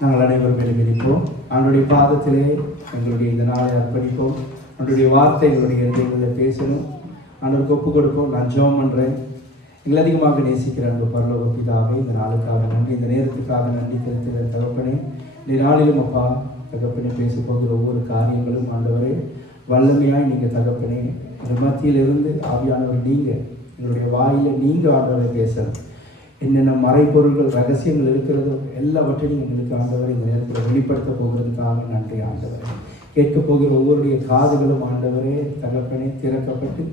நாங்கள் அனைவரும் எழுந்திருப்போம். ஆண்டுடைய பாதத்திலே எங்களுடைய இந்த நாளை அர்ப்பணிப்போம். ஆண்டுடைய வார்த்தை எங்களுடைய இதயங்களில் பேசணும். ஆண்டவருக்கு ஒப்புக் கொடுப்போம். நான் ஜெபம் பண்ணுறேன். எங்களை அதிகமாக நேசிக்கிற அன்பு பரலோக பிதாவே, இந்த நாளுக்காக நன்றி, இந்த நேரத்துக்காக நன்றி தெரிவிக்கிற தகப்பனே. இந்த நாளிலும் அப்பா தகப்பனே பேச போகிற ஒவ்வொரு காரியங்களும் ஆண்டவரே வல்லமையாய் நீங்கள் தகப்பனே அந்த மத்தியிலிருந்து ஆவியானவர் நீங்கள் எங்களுடைய வாயில நீங்கள் ஆண்டவரை பேசணும். என்னென்ன மறைப்பொருள்கள் ரகசியங்கள் இருக்கிறதோ எல்லாவற்றையும் எங்களுக்கு ஆண்டவர் இந்த நேரத்தில் வெளிப்படுத்த போகிறதுக்காக நன்றி ஆண்டவரே. கேட்க போகிற ஒவ்வொருடைய காதுகளும் ஆண்டவரே தகப்பனே திறக்கப்பட்டு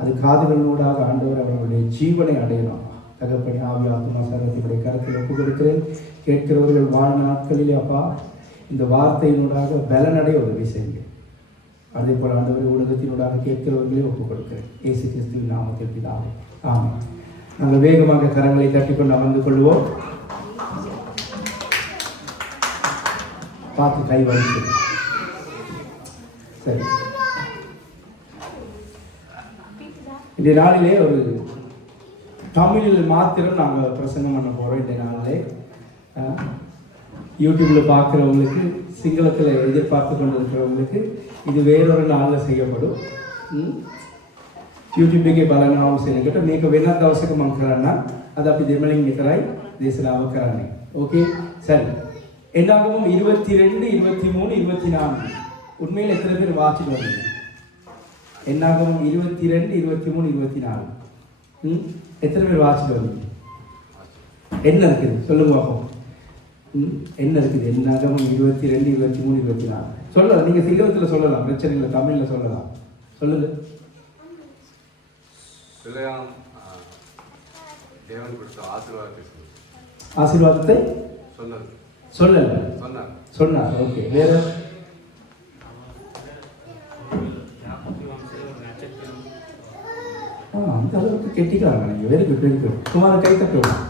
அது காதுகளோடாக ஆண்டவர் அவர்களுடைய ஜீவனை அடையலாம். தகப்பனே ஆவி ஆத்மா சர்வத்தினுடைய கருத்தில் ஒப்புக் கொடுக்கிறேன். கேட்கிறவர்கள் வாழ்நாட்களிலே அப்பா இந்த வார்த்தையினூடாக பலனடைய உதவி செய்யுங்க. அதே போல் ஆண்டவரை ஊடகத்தினூடாக கேட்கிறவர்களே ஒப்புக் கொடுக்கிறேன். இயேசு கிறிஸ்துவின் நாமத்தில் பிதாவே, ஆமென். நாங்கள் வேகமாக கரங்களை தட்டிக்கொண்டு அமர்ந்து கொள்வோம். பார்த்து கை வலிச்சு. சரி, இந்த நாளிலே ஒரு தமிழில் மாத்திரம் நாங்கள் பிரசங்கம் பண்ண போகிறோம். இந்த நாளிலே யூடியூப்பில் பார்க்குறவங்களுக்கு, சிங்களத்தில் எதிர்பார்த்து கொண்டு இருக்கிறவங்களுக்கு இது வேறொரு நாளில் செய்யப்படும். ಯೂಟ್ಯೂಬಿಗೆ ಬಲನ ಅವಶ್ಯಕ మీకు వినంత అవసరం అంకరన్నా అది அப்படி දෙමළෙන් විතරයි දේශනාව කරන්නේ. ஓகே சரி. என்னாகவும் 22, 23, 24 உண்மையில் எத்தனை பேர் வாசிட்டு வந்தீங்க? என்னாகவும் 22, 23, 24 எத்தனை பேர் வாசிட்டு வந்தீங்க? என்ன இருக்குது சொல்லுங்க பார்ப்போம். என்ன இருக்குது? என்னாகவும் 22, 23, 24 சொல்லலாம். நீங்கள் சிங்களத்தில் சொல்லலாம், பிரச்சனை இல்லை. தமிழில் சொல்லலாம். சொல்லுங்க. ஆசீர்வாதத்தை சொல்லல சொன்னார். ஓகே, வேற அந்த அளவுக்கு கெட்டிக்கிறாங்க நீங்க. Very good, very good. குமார கை தட்டுவோம்.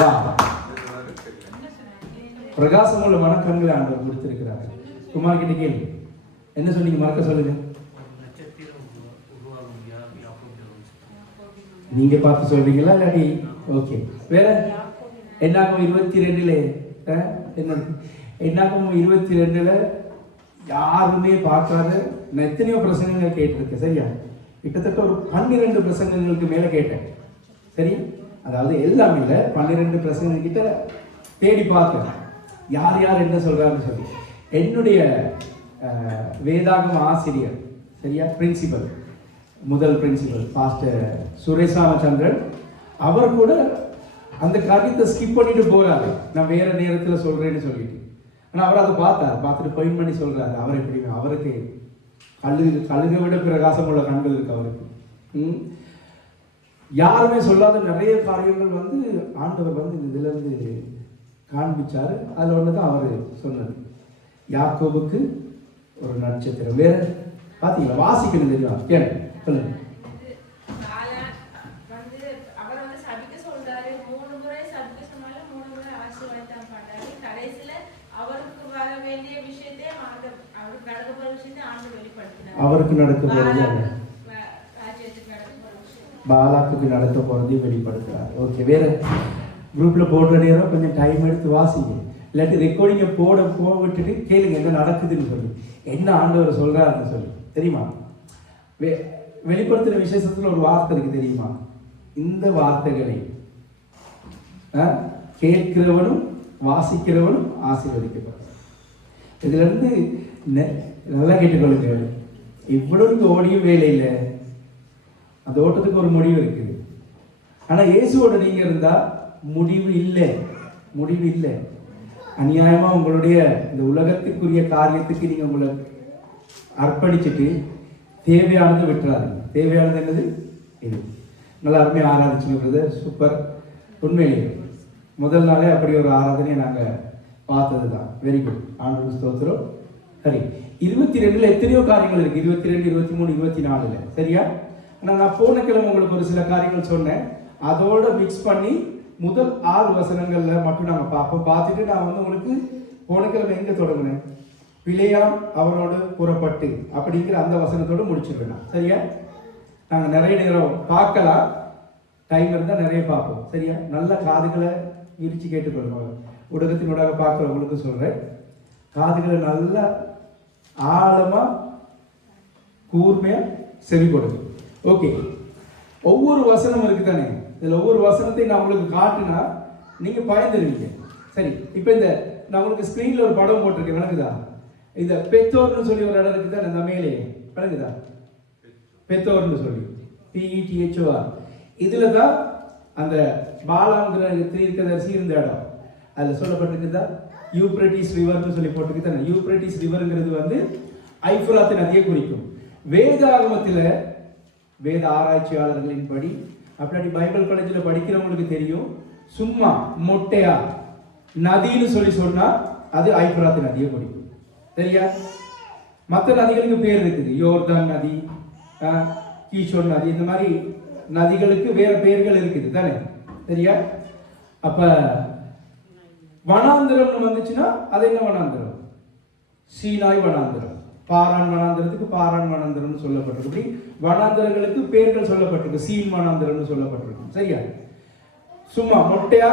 வா, பிரகாசம் உள்ள மனக்கண்களை ஆண்டவர் கொடுத்திருக்கிறார்கள். குமார் கிட்ட கேள்வி என்ன சொன்னீங்க? மறக்க சொல்லுங்க. நீங்க பார்த்து சொல்றீங்களா இல்லாட்டி? ஓகே, வேற என்னாகும் 22ல என்ன? என்னாகும் 22ல யாருமே பார்க்காத நான் எத்தனையோ பிரசங்கங்கள் கேட்டிருக்கேன். சரியா? கிட்டத்தட்ட ஒரு 12 பிரசங்கங்களுக்கு மேல கேட்டேன். சரி, அதாவது எல்லாம் இல்லை, 12 பிரசங்கங்கள் கிட்ட தேடி பார்த்தேன் யார் யார் என்ன சொல்றாருன்னு சொல்லி. என்னுடைய வேதாகம ஆசிரியர், சரியா, பிரின்சிபல், முதல் பிரின்சிபல் பாஸ்டர் சுரேஷ் ராமச்சந்திரன், அவர் கூட அந்த காரியத்தை ஸ்கிப் பண்ணிட்டு போறாரு. நான் வேற நேரத்தில் சொல்றேன்னு சொல்லிட்டு. ஆனால் அவர் அதை பார்த்துட்டு பாயிண்ட் பண்ணி சொல்றாரு. அவர் எப்படி? அவருக்கு கழுகை விட பிரகாசம் உள்ள கண்கள் இருக்கு அவருக்கு. யாருமே சொல்லாத நிறைய காரியங்கள் ஆண்டவர் இதுல இருந்து காண்பிச்சாரு. அதுல ஒண்ணுதான் அவர் சொன்னது, யாக்கோபுக்கு ஒரு நட்சத்திரம். வேற பாத்தீங்களா? வாசிக்கணும் தெரியும். கேளு, சொல்லுங்க. அவருக்கு நடக்க போறது, பாலாக்கு நடக்க போறதையும் வெளிப்படுத்துறாரு. ஓகே, வேற குரூப்ல போடுற நேரம் கொஞ்சம் டைம் எடுத்து வாசிங்க. இல்லாட்டி ரெக்கார்டிங்க போட விட்டுட்டு கேளுங்க என்ன நடக்குதுன்னு சொல்லி, என்ன ஆண்டவர் சொல்றாருன்னு சொல்லி. தெரியுமா? வெளிப்படுத்துற விசேஷத்துல ஒரு வார்த்தை இருக்கு தெரியுமா? இந்த வார்த்தைகளை கேட்கிறவனும் வாசிக்கிறவனும் ஆசீர்வதிக்கப்படும். இதுல இருந்து நல்லா கேட்டுக்கொள்ளுங்க. இவ்வளவுக்கு ஓடியும் வேலை இல்லை, அந்த ஓட்டத்துக்கு ஒரு முடிவு இருக்குது. ஆனா இயேசுவோட நீங்க இருந்தா முடிவு இல்லை, முடிவு இல்லை. அநியாயமா உங்களுடைய இந்த உலகத்துக்குரிய காரியத்துக்கு நீங்க உங்களை அர்ப்பணிச்சுட்டு தேவையானது விட்டுறாருங்க. தேவையானது என்னது? இது நல்லா அருமையாக ஆராதிச்சுங்கிறது சூப்பர். உண்மையிலேயே முதல் நாளே அப்படி ஒரு ஆராதனையை நாங்கள் பார்த்தது தான். வெரி குட், ஆண்டவருக்கு ஸ்தோத்திரம். சரி, 22ல் எத்தனையோ காரியங்கள் இருக்கு. 22, 23, 24 சரியா? ஆனால் நான் போன கிழமை உங்களுக்கு ஒரு சில காரியங்கள் சொன்னேன். அதோட மிக்ஸ் பண்ணி முதல் 6 வசனங்கள்ல மட்டும் நாங்கள் பார்ப்போம். பார்த்துட்டு நான் உங்களுக்கு போன கிழமை எங்க தொடங்கினேன்? பிழையாம் அவரோடு புறப்பட்டு அப்படிங்கிற அந்த வசனத்தோடு முடிச்சுருவேன். சரியா? நாங்கள் நிறைய நேரம் பார்க்கலாம், டைம் இருந்தால் நிறைய பார்ப்போம். சரியா? நல்ல காதுகளை விரிச்சு கேட்டுக்கொள்ளுங்க. ஊடகத்தினூடாக பார்க்குறவங்களுக்கு சொல்கிறேன், காதுகளை நல்லா ஆழமாக கூர்மையாக செவி கொடுங்க. ஓகே, ஒவ்வொரு வசனம் இருக்குது தானே, இதில் ஒவ்வொரு வசனத்தையும் நான் உங்களுக்கு காட்டினா நீங்கள் பயந்துருவீங்க. சரி, இப்போ இந்த நான் உங்களுக்கு ஸ்க்ரீனில் ஒரு படம் போட்டிருக்கேன், விளங்குதா? இந்த பெத்தோர்னு சொல்லி ஒரு இடம் இருக்குது தானே, இந்த மேலே விளங்குதா? பெத்தோர்னு சொல்லி PETHOR. இதில் தான் அந்த பாலாங்கிற தீர்க்கதரிசி இருந்த இடம். அதில் சொல்லப்பட்டிருக்குதா யூப்ரட்டிஸ் ரிவர்னு சொல்லி போட்டுக்கிட்டாங்க. யூப்ரட்டிஸ் ரிவருங்கிறது வந்து ஐஃப்ராத் நதியை குறிக்கும். வேதாகமத்தில் வேத ஆராய்ச்சியாளர்களின் படி, அப்படி பைபிள் காலேஜில் படிக்கிறவங்களுக்கு தெரியும், சும்மா மொட்டையா நதின்னு சொல்லி சொன்னா அது ஐஃப்ராத் நதியை குறிக்கும். சரியா? மற்ற நதிகளுக்கு பேர் இருக்குது, யோர்தான் நதி, கீஷோன் நதி, இந்த மாதிரி நதிகளுக்கு வேற பெயர்கள் இருக்குது தானே. சரியா? அப்ப வனாந்திரம்னு வந்துச்சுன்னா அது என்ன வனாந்திரம்? சீனாய் வனாந்திரம். பாரான் வனாந்திரத்துக்கு பாரான் வனாந்திரம்னு சொல்லப்பட்டிருக்கு. வனாந்திரங்களுக்கு பெயர்கள் சொல்லப்பட்டிருக்கு, சீன் வனாந்திரம்னு சொல்லப்பட்டிருக்கு. சரியா? சும்மா மொட்டையா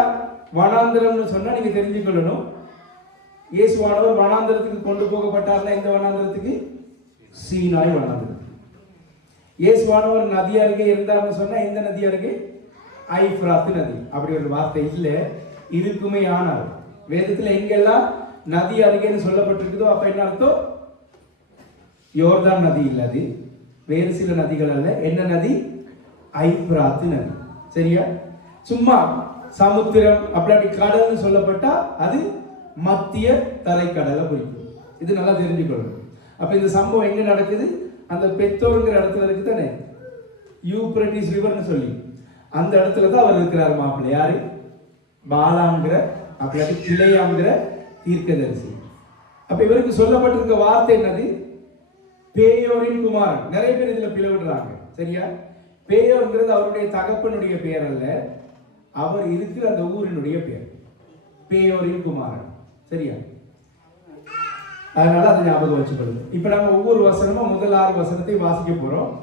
வனாந்திரம்னு சொன்னா நீங்க தெரிஞ்சுக்கொள்ளணும், இயேசுவானவர் வனாந்திரத்துக்கு கொண்டு போகப்பட்டார்னா இந்த வனாந்திரத்துக்கு சீனாய் வனாந்திரம். இயேசுவானவர் நதி அருகே இருந்தார்னு சொன்னா இந்த நதி அருகே ஐஃப்ராத் நதி. அப்படி ஒரு வார்த்தை இல்லை, இருக்குமே. ஆனால் வேதத்தில் எங்கெல்லாம் நதி அருகேன்னு சொல்லப்பட்டிருக்குதோ அப்ப என்ன அர்த்தம்? யோர்தான் நதி இல்லை, அது வேறு சில நதிகள் அல்ல. என்ன நதி? ஐஃப்ராத் நதி. சரியா? சும்மா சமுத்திரம் அப்படி கடல்னு சொல்லப்பட்டா அது மத்திய தரைக்கடலை குறிக்கும். இது நல்லா தெரிஞ்சுக்கொள்ளணும். அப்ப இந்த சம்பவம் எங்க நடக்குது? அந்த பெத்தோருங்கிற இடத்துல இருக்கு தானே, யூப்ரட்டிஸ் ரிவர்னு சொல்லி அந்த இடத்துல தான் அவர் இருக்கிறார். மாப்பிள்ளை யாரு? பாலாங்கிற அப்படி கிளையாங்கிற தீர்க்கதரிசி. அப்ப இவருக்கு சொல்லப்பட்டிருக்க வார்த்தை என்னது? பேயோரின் குமாரன். நிறைய பேர் இதுல பிளவிடுறாங்க. சரியா? பேயோர்ங்கிறது அவருடைய தகப்பனுடைய பெயர் அல்ல, அவர் இருக்கிற அந்த ஊரினுடைய பெயர், பேயோரின் குமாரன். சரியா? அதனால அதை ஞாபகம் வச்சுக்கொள்ளுங்க. இப்ப நம்ம ஒவ்வொரு வசனமும் முதல் 6 வசனத்தை வாசிக்க போறோம்.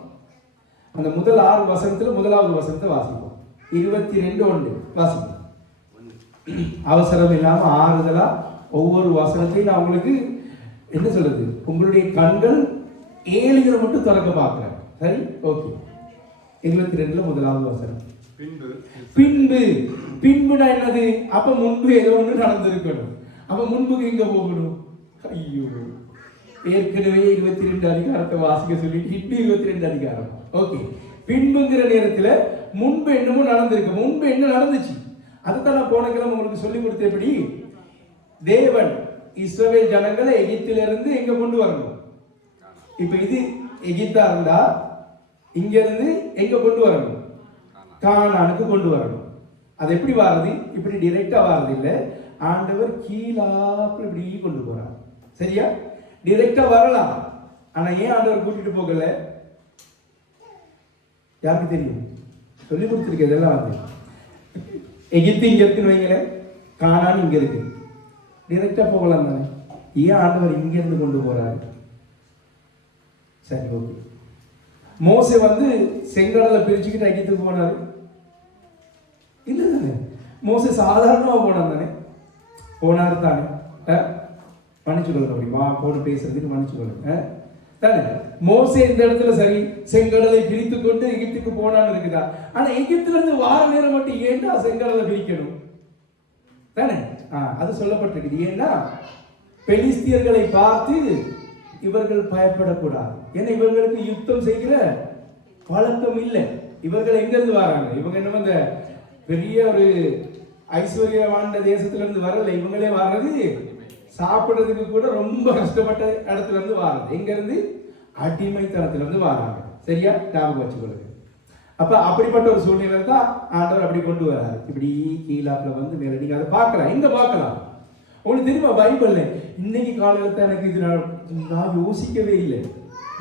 அந்த முதல் 6 வசனத்துல முதலாவது வசனத்தை வாசிப்போம். 22:1 வாசிப்போம். அவசரம் இல்லாம ஆறுதலா ஒவ்வொரு வசனத்தையும் நான் உங்களுக்கு என்ன சொல்றது, உங்களுடைய கண்கள் 7 மட்டும் திறக்க பார்க்கிறேன். சரி? ஓகே. 22 முதலாவது வசனம். பின்பு. பின்புனா என்னது? அப்ப முன்பு ஏதோ ஒன்று நடந்திருக்கணும். அப்ப முன்புக்கு எங்க போகணும்? ஐயோ, ஏற்கனவே 22 அதிகாரத்தை வாசிக்க சொல்லிட்டு இன்னும் 22 அதிகாரம். ஓகே. பின்புங்கிற நேரத்துல முன்பு என்னமோ நடந்திருக்கு. முன்பு என்ன நடந்துச்சு அதுதான் நான் போன கிழமை உங்களுக்கு சொல்லி கொடுத்தபடி, தேவன் இஸ்ரவேல் ஜனங்களை எகிப்திலிருந்து எங்க கொண்டு வரணும். இப்ப இது எகிப்தா இருந்தா இங்க இருந்து எங்க கொண்டு வரணும்? கானானுக்கு கொண்டு வரணும். அது எப்படி வாரது? இப்படி டைரக்டா வாரது இல்லை, ஆண்டவர் கீழாப்புல இப்படி கொண்டு போறார். சரியா? டைரக்டா வரலாம், ஆனா ஏன் ஆண்டவர் கூட்டிட்டு போகல? யாருக்கு தெரியும்? சொல்லி கொடுத்துருக்கு. இதெல்லாம் வந்து எகிப்து இங்க இருக்குன்னு வைங்களேன், கானான் இங்க இருக்கு, டைரக்டா போகலாம் தானே. ஏன் ஆண்டவர் இங்க இருந்து கொண்டு போறாரு? சரி, ஓகே. மோசே வந்து செங்கடலை பிரிச்சுக்கிட்டு எகிப்துக்கு போனாரு இல்ல தானே? மோசே சாதாரணமா போனான் தானே? போனாரு தானே? மன்னிச்சு கொள்ளுங்க, அப்படி போட்டு பேசுறதுக்கு மன்னிச்சு கொள்ளுங்க தானே. மோசே இந்த இடத்துல சரி செங்கடலை பிரித்து கொண்டு எகிப்துக்கு போனான்னு இருக்குதா? ஆனா எகிப்துல இருந்து வார நேரம் மட்டும் ஏன்டா செங்கடலை பிரிக்கணும் தானே? அது சொல்லப்பட்டிருக்குது. ஏன்னா பெலிஸ்தியர்களை பார்த்து இவர்கள் பயப்படக்கூடாது. ஏன்னா இவர்களுக்கு யுத்தம் செய்கிற பழக்கம் இல்லை. இவர்கள் எங்க இருந்து வராங்க? இவங்க என்ன இந்த பெரிய ஒரு ஐஸ்வர்யவான தேசத்துல இருந்து வரல. இவங்களே வர்றது சாப்பிடுறதுக்கு கூட ரொம்ப கஷ்டப்பட்ட இடத்துல இருந்து வர்றது. எங்க இருந்து? அடிமைத்தனத்துல இருந்து வராங்க. சரியா? ஞாபகம் வச்சுக்கொள்ளுங்க. அப்ப அப்படிப்பட்ட ஒரு சூழ்நிலை தான் ஆண்டவர் அப்படி கொண்டு வராரு. இப்படி கீழாப்புல வந்து மேல நீங்க அதை பார்க்கலாம். எங்க பார்க்கலாம்? உங்களுக்கு தெரியுமா, பைபிள்ல இன்னைக்கு காலையில தான் எனக்கு இது நான் யோசிக்கவே இல்லை.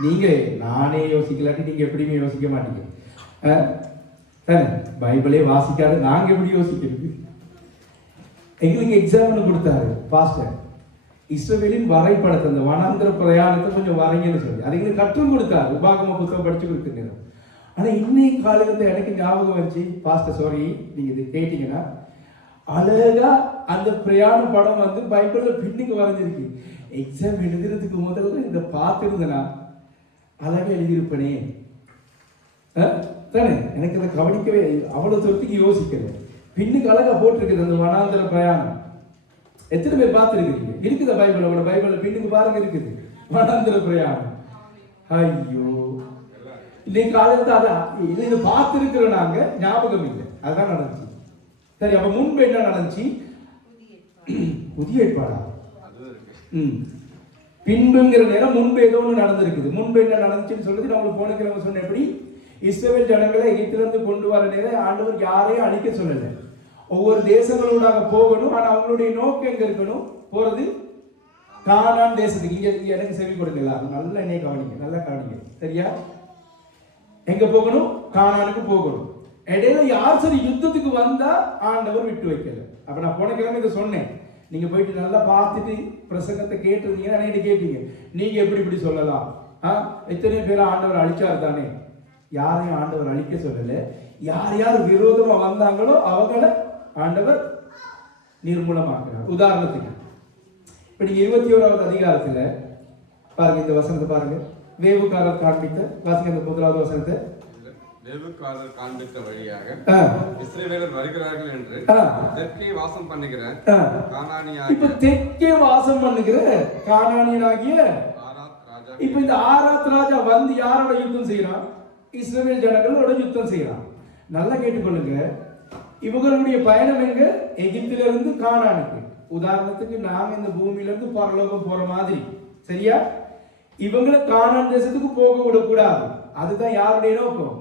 நீங்க நானே யோசிக்கலாட்டி நீங்க எப்படியுமே யோசிக்க மாட்டீங்க தானே? பைபிளே வாசிக்காது நாங்க எப்படி யோசிக்கிறது? எங்களுக்கு எக்ஸாம்பிள் கொடுத்தாரு பாஸ்டர், இஸ்ரவேலின் வரைபடத்தை, அந்த வனாந்திர பிரயாணத்தை கொஞ்சம் வரைங்கன்னு சொல்லி அது எங்களுக்கு கற்றுக் கொடுத்தாரு. உபாகம புத்தகம் படிச்சு கொடுத்துருங்க. ஆனா இன்னைக்கு காலையில எனக்கு ஞாபகம் வச்சு, பாஸ்டர் சாரி நீங்க இது கேட்டீங்கன்னா, அழகா அந்த பிரயாண படம் வந்து பைபிள்ல பின்னுக்கு வரைஞ்சிருக்கு. எக்ஸாம் எழுதுறதுக்கு முதல்ல இதை பார்த்துருந்தேனா அழகா எழுதியிருப்பனே தானே. எனக்கு அதை கவனிக்கவே அவ்வளவு தூரத்துக்கு யோசிக்கல. பின்னுக்கு அழகா போட்டிருக்குது அந்த வனாந்தர பிரயாணம். எத்தனை பேர் பார்த்துருக்கீங்க? இருக்குதா பைபிள்? பைபிள் பின்னுக்கு பாருங்க இருக்குது வனாந்தர பிரயாணம். ஐயோ இன்னைக்கு காலத்துல அதான் இதை பார்த்துருக்கிறோம் நாங்க, ஞாபகம் இல்லை. அதுதான் நடந்துச்சு. சரி, அப்ப முன்பு என்ன நடந்துச்சு? புதிய ஏற்பாடா? பின்புங்கிற நேரம் முன்பு ஏதோ ஒன்று நடந்திருக்குது. முன்பு என்ன நடந்துச்சுன்னு சொல்றது நம்மளுக்கு போன கிழமை சொன்ன எப்படி இஸ்ரவேல் ஜனங்களை எகிப்திலிருந்து கொண்டு வர நேரம் ஆண்டவர் யாரையும் அழிக்க சொல்லலை. ஒவ்வொரு தேசங்களோடாக போகணும். ஆனா அவங்களுடைய நோக்கம் எங்க இருக்கணும்? போறது கானான் தேசத்துக்கு. இங்க எனக்கு செவி கொடுக்கல, நல்லா என்னைய கவனிங்க, நல்லா கவனிங்க, சரியா? எங்க போகணும்? கானானுக்கு போகணும். இடையில யார் சரி யுத்தத்துக்கு வந்தா ஆண்டவர் விட்டு வைக்கல. அப்ப நான் போன கிழமை இதை சொன்னேன். நீங்க போயிட்டு நல்லா பார்த்துட்டு பிரசங்கத்தை கேட்டிருந்தீங்கன்னா என்ன கேட்பீங்க, நீங்க எப்படி இப்படி சொல்லலாம்? எத்தனை பேரை ஆண்டவர் அழிச்சார் தானே. யாரையும் ஆண்டவர் அழிக்க சொல்லல. யார் யார் விரோதமா வந்தாங்களோ அவங்களை ஆண்டவர் நிர்மூலமாக்குறார். உதாரணத்துக்கு இப்ப நீங்க 21வது அதிகாரத்துல பாருங்க, இந்த வசனத்தை பாருங்க. வேவுக்காரர் காண்பித்த வாசிங்க இந்த 1வது வசனத்தை. வேவுக்காரர் காண்பித்த வழியாக இஸ்ரவேலர் வருகிறார்கள் என்று தெற்கே வாசம் பண்ணுகிற கானானியனாகிய, இப்ப தெற்கே வாசம் பண்ணுகிற கானானியனாகிய இப்ப இந்த ஆராத் ராஜா வந்து யாரோட யுத்தம் செய்யறான்? இஸ்ரவேல் ஜனங்களோட யுத்தம் செய்யறான். நல்லா கேட்டுக்கொள்ளுங்க. இவங்களுடைய பயணம் எங்க? எகிப்திலிருந்து கானானுக்கு. உதாரணத்துக்கு நாங்க இந்த பூமியில இருந்து பரலோகம் போற மாதிரி, சரியா? இவங்களை கானான் தேசத்துக்கு போக விடக்கூடாது. அதுதான் யாருடைய நோக்கம்?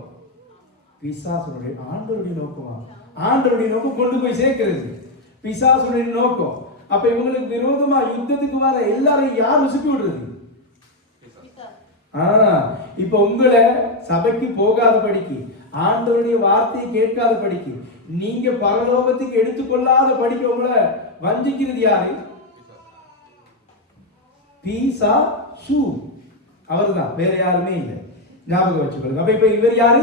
பிசாசுடைய. ஆண்டவருடைய நோக்கமா? ஆண்டவருடைய நோக்கம் கொண்டு போய் சேர்க்கிறது. பிசாசுடைய நோக்கம். அப்ப இவங்களுக்கு விரோதமா யுத்தத்துக்கு வர எல்லாரையும் யார் உசுப்பி விடுறது? இப்ப உங்களை சபைக்கு போகாத படிக்கு, ஆண்டவருடைய வார்த்தையை கேட்காத படிக்கு, நீங்க பரலோகத்துக்கு எடுத்துக்கொள்ளாத படிக்க உங்களை வஞ்சிக்கிறது யாரு? பிசாசு. அவர்தான், வேற யாருமே இல்லை. ஞாபகம் வச்சுக்கொள்ளுங்க. அப்ப இப்ப இவர் யாரு?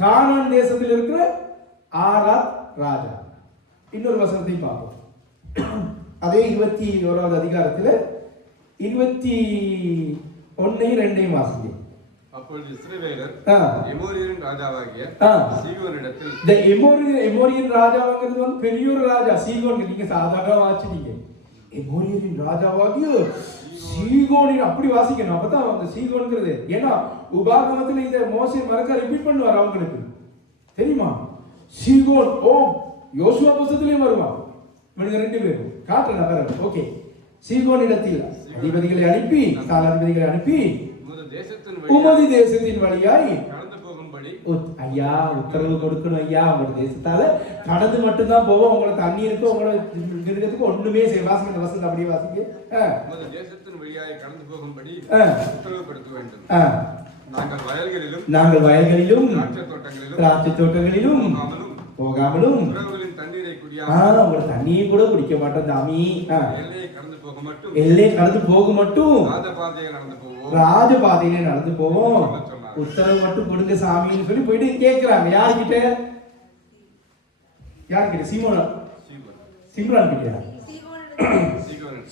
கானான் தேசத்தில் இருக்கிற ஆராத் ராஜா. இன்னொரு வசனத்தை பார்ப்போம். அதே 21வது அதிகாரத்துல 21:2 வாசிங்க. அப்பொழுது இஸ்ரவேலர் எமோரியரின் ராஜாவாகிய சீகோனிடத்தில், இந்த எமோரியன் ராஜாவாங்கிறது வந்து பெரிய ஒரு ராஜா. சீகோன் நீங்க சாதாரண வாசிச்சீங்க. எமோரியரின் ராஜாவாகிய சீகோனின் அப்படி வாசிக்கணும். அப்பதான் அந்த சீகோன்கிறது. ஏன்னா உபாகமத்துல இத மோசே மறக்க ரிப்பீட் பண்ணுவார் அவங்களுக்கு, தெரியுமா? சீகோன் யோசுவா புத்தகத்திலேயும் வருவான். இவனுங்க 2 பேரும் காட்டுறேன். ஓகே. சீகோன் இடத்தில் அதிபதிகளை அனுப்பி, ஸ்தானாதிபதிகளை அனுப்பி உமது தேசத்தின் வழியாய் கடந்து போகும்படி ஐயா உத்தரவு கொடுக்கணும். ஐயா உங்களோட தேசத்தால கடந்து மட்டும்தான் போவோம். உங்களை தண்ணீருக்கு உங்களோட இருக்கிறதுக்கு ஒண்ணுமே செய்ய. வாசிங்க இந்த வசனத்தை அப்படியே வாசிங்க. உமது தேசத்தின் வழியாய் கடந்து போகும்படி உத்தரவுப்படுத்த வேண்டும். நாங்கள் வயல்களிலும் திராட்சை தோட்டங்களிலும் போகாமலும் தண்ணீரை உங்களோட தண்ணியை கூட குடிக்க மாட்டோம் சாமி. எல்லையை கடந்து போக மட்டும் ராஜபாதையிலே நடந்து போவோம். உத்தரவு மட்டும் கொடுங்க சாமின்னு சொல்லி போயிட்டு கேட்கிறாங்க. யாருக்கிட்ட? சிம்ரான் கிட்ட,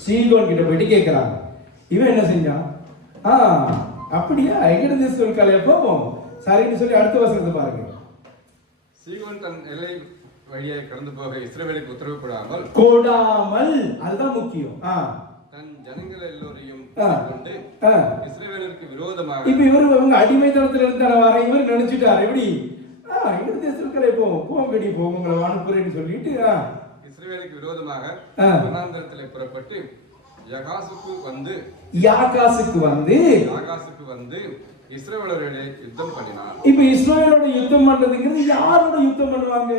சீகோன் கிட்ட போயிட்டு கேட்கிறாங்க. இவன் என்ன செஞ்சான்? அப்படியா, எங்கட தேசத்துக்கு கலைய போவோம் சரின்னு சொல்லி அடுத்த வசனத்தை பாருங்க. சீகோன் தன் எல்லை வழியாக கடந்து போக இஸ்ரவேலுக்கு உத்தரவு கொடாமல், அதுதான் முக்கியம். தன் ஜனங்கள் எல்லோரையும் கொண்டு இஸ்ரவேலுக்கு விரோதமாக, இப்ப இவங்க அடிமைத்தனத்துல இருந்தார வர இவர் நினைச்சிட்டாரு எப்படி? எங்க தேசத்துக்கு போங்கடி போங்களை அனுப்புறேன்னு சொல்லிட்டு இஸ்ரவேலுக்கு விரோதமாக வனாந்தரத்திலே புறப்பட்டு யாகாசுக்கு வந்து இஸ்ரவேலரோட யுத்தம் பண்ணினார். இப்ப இஸ்ரவேலோட யுத்தம் பண்றதுங்கிறது யாரோட யுத்தம் பண்ணுவாங்க?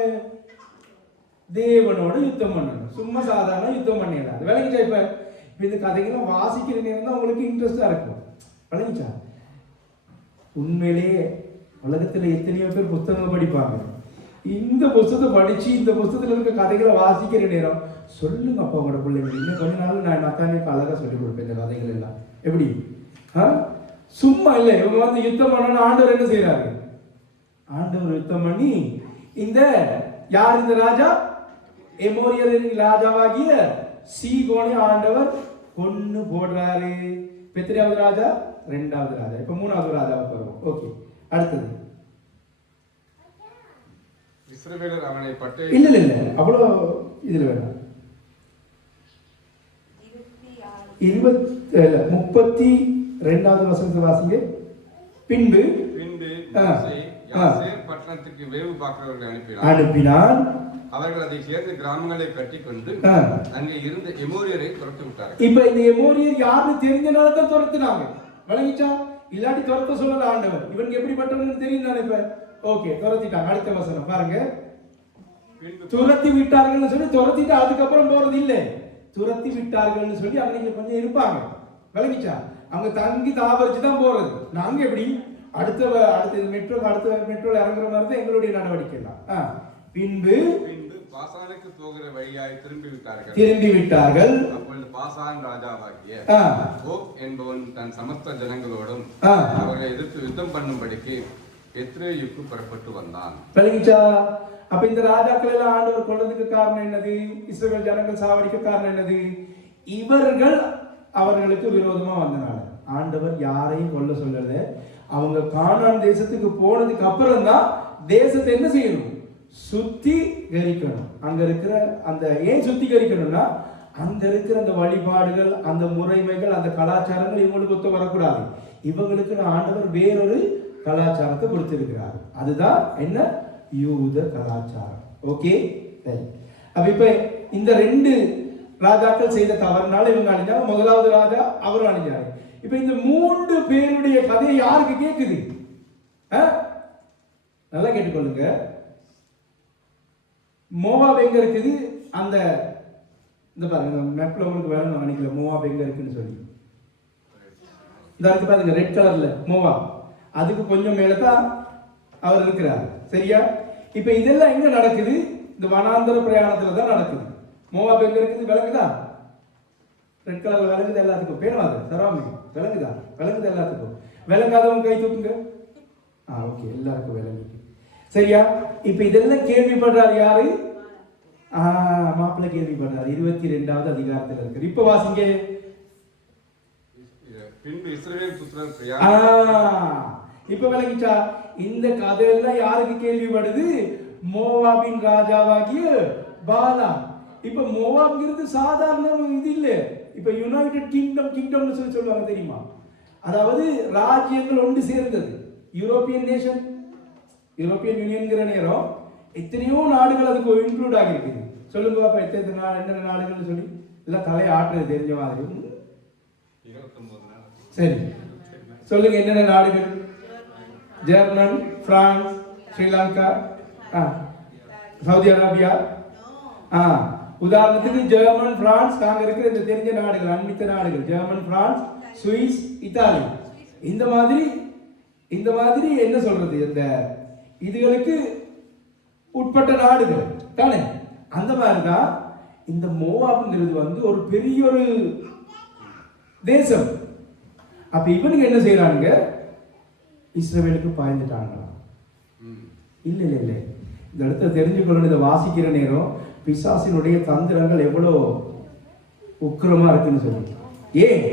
தேவனோட யுத்தம் பண்ணணும். சும்மா சாதாரண யுத்தம் பண்ணிடலாம். விளங்கிச்சா? இப்ப இந்த கதைகள்லாம் வாசிக்கிற நேரம் தான் உங்களுக்கு இன்ட்ரெஸ்டா இருக்கும். விளங்கிச்சா? உண்மையிலேயே உலகத்துல எத்தனையோ பேர் புத்தகம் படிப்பாங்க. இந்த புத்தகத்தை படிச்சு இந்த புத்தகத்துல இருக்க கதைகளை வாசிக்கிற நேரம் சொல்லுங்க அப்பா உங்களோட பிள்ளைங்க இன்னும் கொஞ்ச நாள் நான் அத்தானுக்கு அழகா சொல்லிக் கொடுப்பேன் இந்த கதைகள் எல்லாம். எப்படி? சும்மா இல்லை. இவங்க வந்து யுத்தம் பண்ணணும். ஆண்டவர் என்ன செய்யறாரு? ஆண்டவர் யுத்தம் பண்ணி இந்த யார்? இந்த ராஜா எமோரியரின் ராஜாவாகிய சீகோனை ஆண்டவர் கொன்னு போடுறாரு. எத்தனையாவது ராஜா? ரெண்டாவது ராஜா. இப்ப மூணாவது ராஜாவுக்கு வருவோம். ஓகே, அடுத்தது. இஸ்ரவேலர் அவனை பட்டை இல்ல அவ்வளோ இதுல வேண்டாம். 32வது வசனத்தை வாசிங்க. பின்பு மோசே யாசேர் பட்டணத்துக்கு வேவு பார்க்கிறவர்களை அனுப்பினான். அவர்கள் அதை சேர்ந்த கிராமங்களை கட்டிக்கொண்டு அங்கே இருந்த எமோரியரை துரத்து விட்டார்கள். இப்ப இந்த எமோரியர் யாருன்னு தெரிஞ்சனால தான் துரத்துனாங்க. விளங்கிச்சா? இல்லாட்டி துரத்த சொல்லல ஆண்டவர். இவனுக்கு எப்படிப்பட்டவன்னு தெரியும் தானே. இப்ப ஓகே, துரத்திட்டாங்க. அடுத்த வசனம் பாருங்க. துரத்தி விட்டார்கள்னு சொல்லி துரத்திட்டு அதுக்கப்புறம் போறது இல்லை. துரத்தி விட்டார்கள்னு சொல்லி அவங்க கொஞ்சம் இருப்பாங்க. விளங்கிச்சா? அவங்க தங்கி தாவரிச்சு தான் போறது. நாங்க எப்படி அடுத்த மெட்ரோல இறங்குற மாதிரி தான் எங்களுடைய நடவடிக்கை எல்லாம். பின்பு பாசானுக்கு போகிற வழியாய் திரும்பி விட்டார்கள். அப்பொழுது பாசான் ராஜாவாகிய ஓக் என்பவன் தன் சமஸ்த ஜனங்களோடும் அவர்களை எதிர்த்து யுத்தம் பண்ணும்படிக்கு எத்ரேயுக்கு புறப்பட்டு வந்தான். விளங்கிச்சா? அப்ப இந்த ராஜாக்கள் எல்லாம் ஆண்டவர் கொள்றதுக்கு காரணம் என்னது? இஸ்ரவேல் ஜனங்கள் சாவடிக்க காரணம் என்னது? இவர்கள் அவர்களுக்கு விரோதமா வந்தனால. ஆண்டவர் யாரையும் கொல்ல சொல்லல. அவங்க கானான் தேசத்துக்கு போனதுக்கு அப்புறம் தான் தேசத்தை என்ன செய்யணும்? சுத்திகரிக்கணும். அங்க இருக்கிற அந்த ஏன் சுத்திகரிக்கணும்னா அங்க இருக்கிற அந்த வழிபாடுகள், அந்த முறைமைகள், அந்த கலாச்சாரங்கள் இவங்களுக்கு ஒத்து வரக்கூடாது. இவங்களுக்கு ஆண்டவர் வேறொரு கலாச்சாரத்தை கொடுத்திருக்கிறார். அதுதான் என்ன? யூத கலாச்சாரம். ஓகே, அப்ப இப்ப இந்த ரெண்டு ராஜாக்கள் செய்த தவறுனால இவங்க அணிஞ்சாங்க. முதலாவது ராஜா அவரும் அணிஞ்சாரு. இப்ப இந்த 3 பேருடைய கதையை யாருக்கு கேக்குது? நல்லா கேட்டுக்கொள்ளுங்க. மோவாப் எங்க இருக்குது? அந்த இந்த பாருங்க மேப்ல உங்களுக்கு வேணும் நினைக்கல. மோவாப் எங்க இருக்குன்னு சொல்லி இந்த இருக்கு பாருங்க, ரெட் கலர்ல மோவாப். அதுக்கு கொஞ்சம் மேலதான் அவர் இருக்கிறார். சரியா? இப்ப இதெல்லாம் எங்க நடக்குது? இந்த வனாந்தர பிரயாணத்துல தான் நடக்குது. மோவாப் எங்க இருக்குது? விளங்குதா? ரெட் கலர்ல விளங்குது எல்லாத்துக்கும். பேராது சராமி விளங்குதா? விளங்குது எல்லாத்துக்கும். விளங்காதவங்க கை தூக்குங்க. ஓகே, எல்லாருக்கும் விளங்குது. சரியா? இப்ப இதெல்லாம் கேள்விப்படுறாரு யாரு? மாப்பிள்ளை கேள்விப்படுறாரு. 22வது அதிகாரத்தில் இருக்கு. இப்ப வாசிங்க. இப்ப விளங்கிச்சா? இந்த கதையெல்லாம் யாருக்கு கேள்விப்படுது? மோவாபின் ராஜாவாகிய பாலாக். இப்ப மோவாப்ங்கிறது சாதாரண இது இல்ல. இப்ப யுனைடெட் கிங்டம்னு சொல்லி சொல்லுவாங்க தெரியுமா? அதாவது ராஜ்யங்கள் ஒன்று சேர்ந்தது. யூரோப்பியன் நேஷன், யூரோப்பியன் யூனியன்ங்கிற நேரம் எத்தனையோ நாடுகள் அதுக்கு இன்க்ளூட் ஆகிருக்குது. சொல்லுங்க பாப்பா, என்னென்ன நாடுகள்னு சொல்லி எல்லாம் தலையை ஆட்டுறது தெரிஞ்ச மாதிரி. சரி, சொல்லுங்க என்னென்ன நாடுகள்? German, France, Sri Lanka, Saudi Arabia. உதாரணத்துக்கு ஜெர்மன், பிரான்ஸ், நாங்க இருக்கிற இந்த தெரிஞ்ச நாடுகள், அண்மித்த நாடுகள். German, France, Swiss, Italy. இந்த மாதிரி என்ன சொல்றது? இந்த இதுகளுக்கு உட்பட்ட நாடுகள் தானே. அந்த மாதிரிதான் இந்த மோவாப்ங்கிறது ஒரு பெரிய ஒரு தேசம். அப்ப இவனுக்கு என்ன செய்யறாங்க? இஸ்ரவேலுக்கு பாய்ந்துட்டாங்க. இல்ல இந்த இடத்துல தெரிஞ்சுக்கொள்ளணும். இதை வாசிக்கிற நேரம் பிசாசினுடைய தந்திரங்கள் எவ்வளவு உக்கிரமா இருக்குன்னு சொல்லி. ஏன்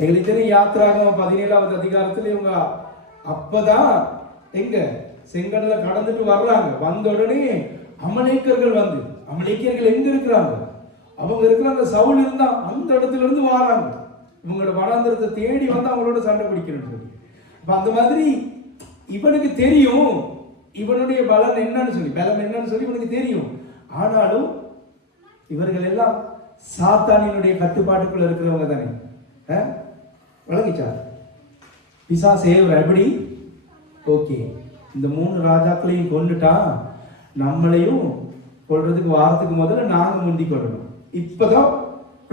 எங்களுக்கு யாத்திராகம் 17வது அதிகாரத்துல இவங்க அப்பதான் எங்க செங்கடல கடந்துட்டு வர்றாங்க. வந்த உடனே அமலேக்கர்கள் அமலேக்கியர்கள் எங்க இருக்கிறாங்க? அவங்க இருக்கிற அந்த சவுல் இருந்தா அந்த இடத்துல இருந்து வராங்க. இவங்களோட வனாந்தரத்தை தேடி வந்து அவங்களோட சண்டை பிடிக்கணும்னு சொல்லி. அப்ப அந்த மாதிரி இவனுக்கு தெரியும் இவனுடைய பலம் என்னன்னு சொல்லி இவனுக்கு தெரியும். ஆனாலும் இவர்கள் எல்லாம் சாத்தானினுடைய கட்டுப்பாட்டுக்குள்ள இருக்கிறவங்க தானே. விளங்கிச்சா? பிசாசு எப்படி? ஓகே, இந்த 3 ராஜாக்களையும் கொண்டுட்டா நம்மளையும் கொள்றதுக்கு வாரத்துக்கு முதல்ல நாங்க முந்தி கொள்ளணும். இப்பதான்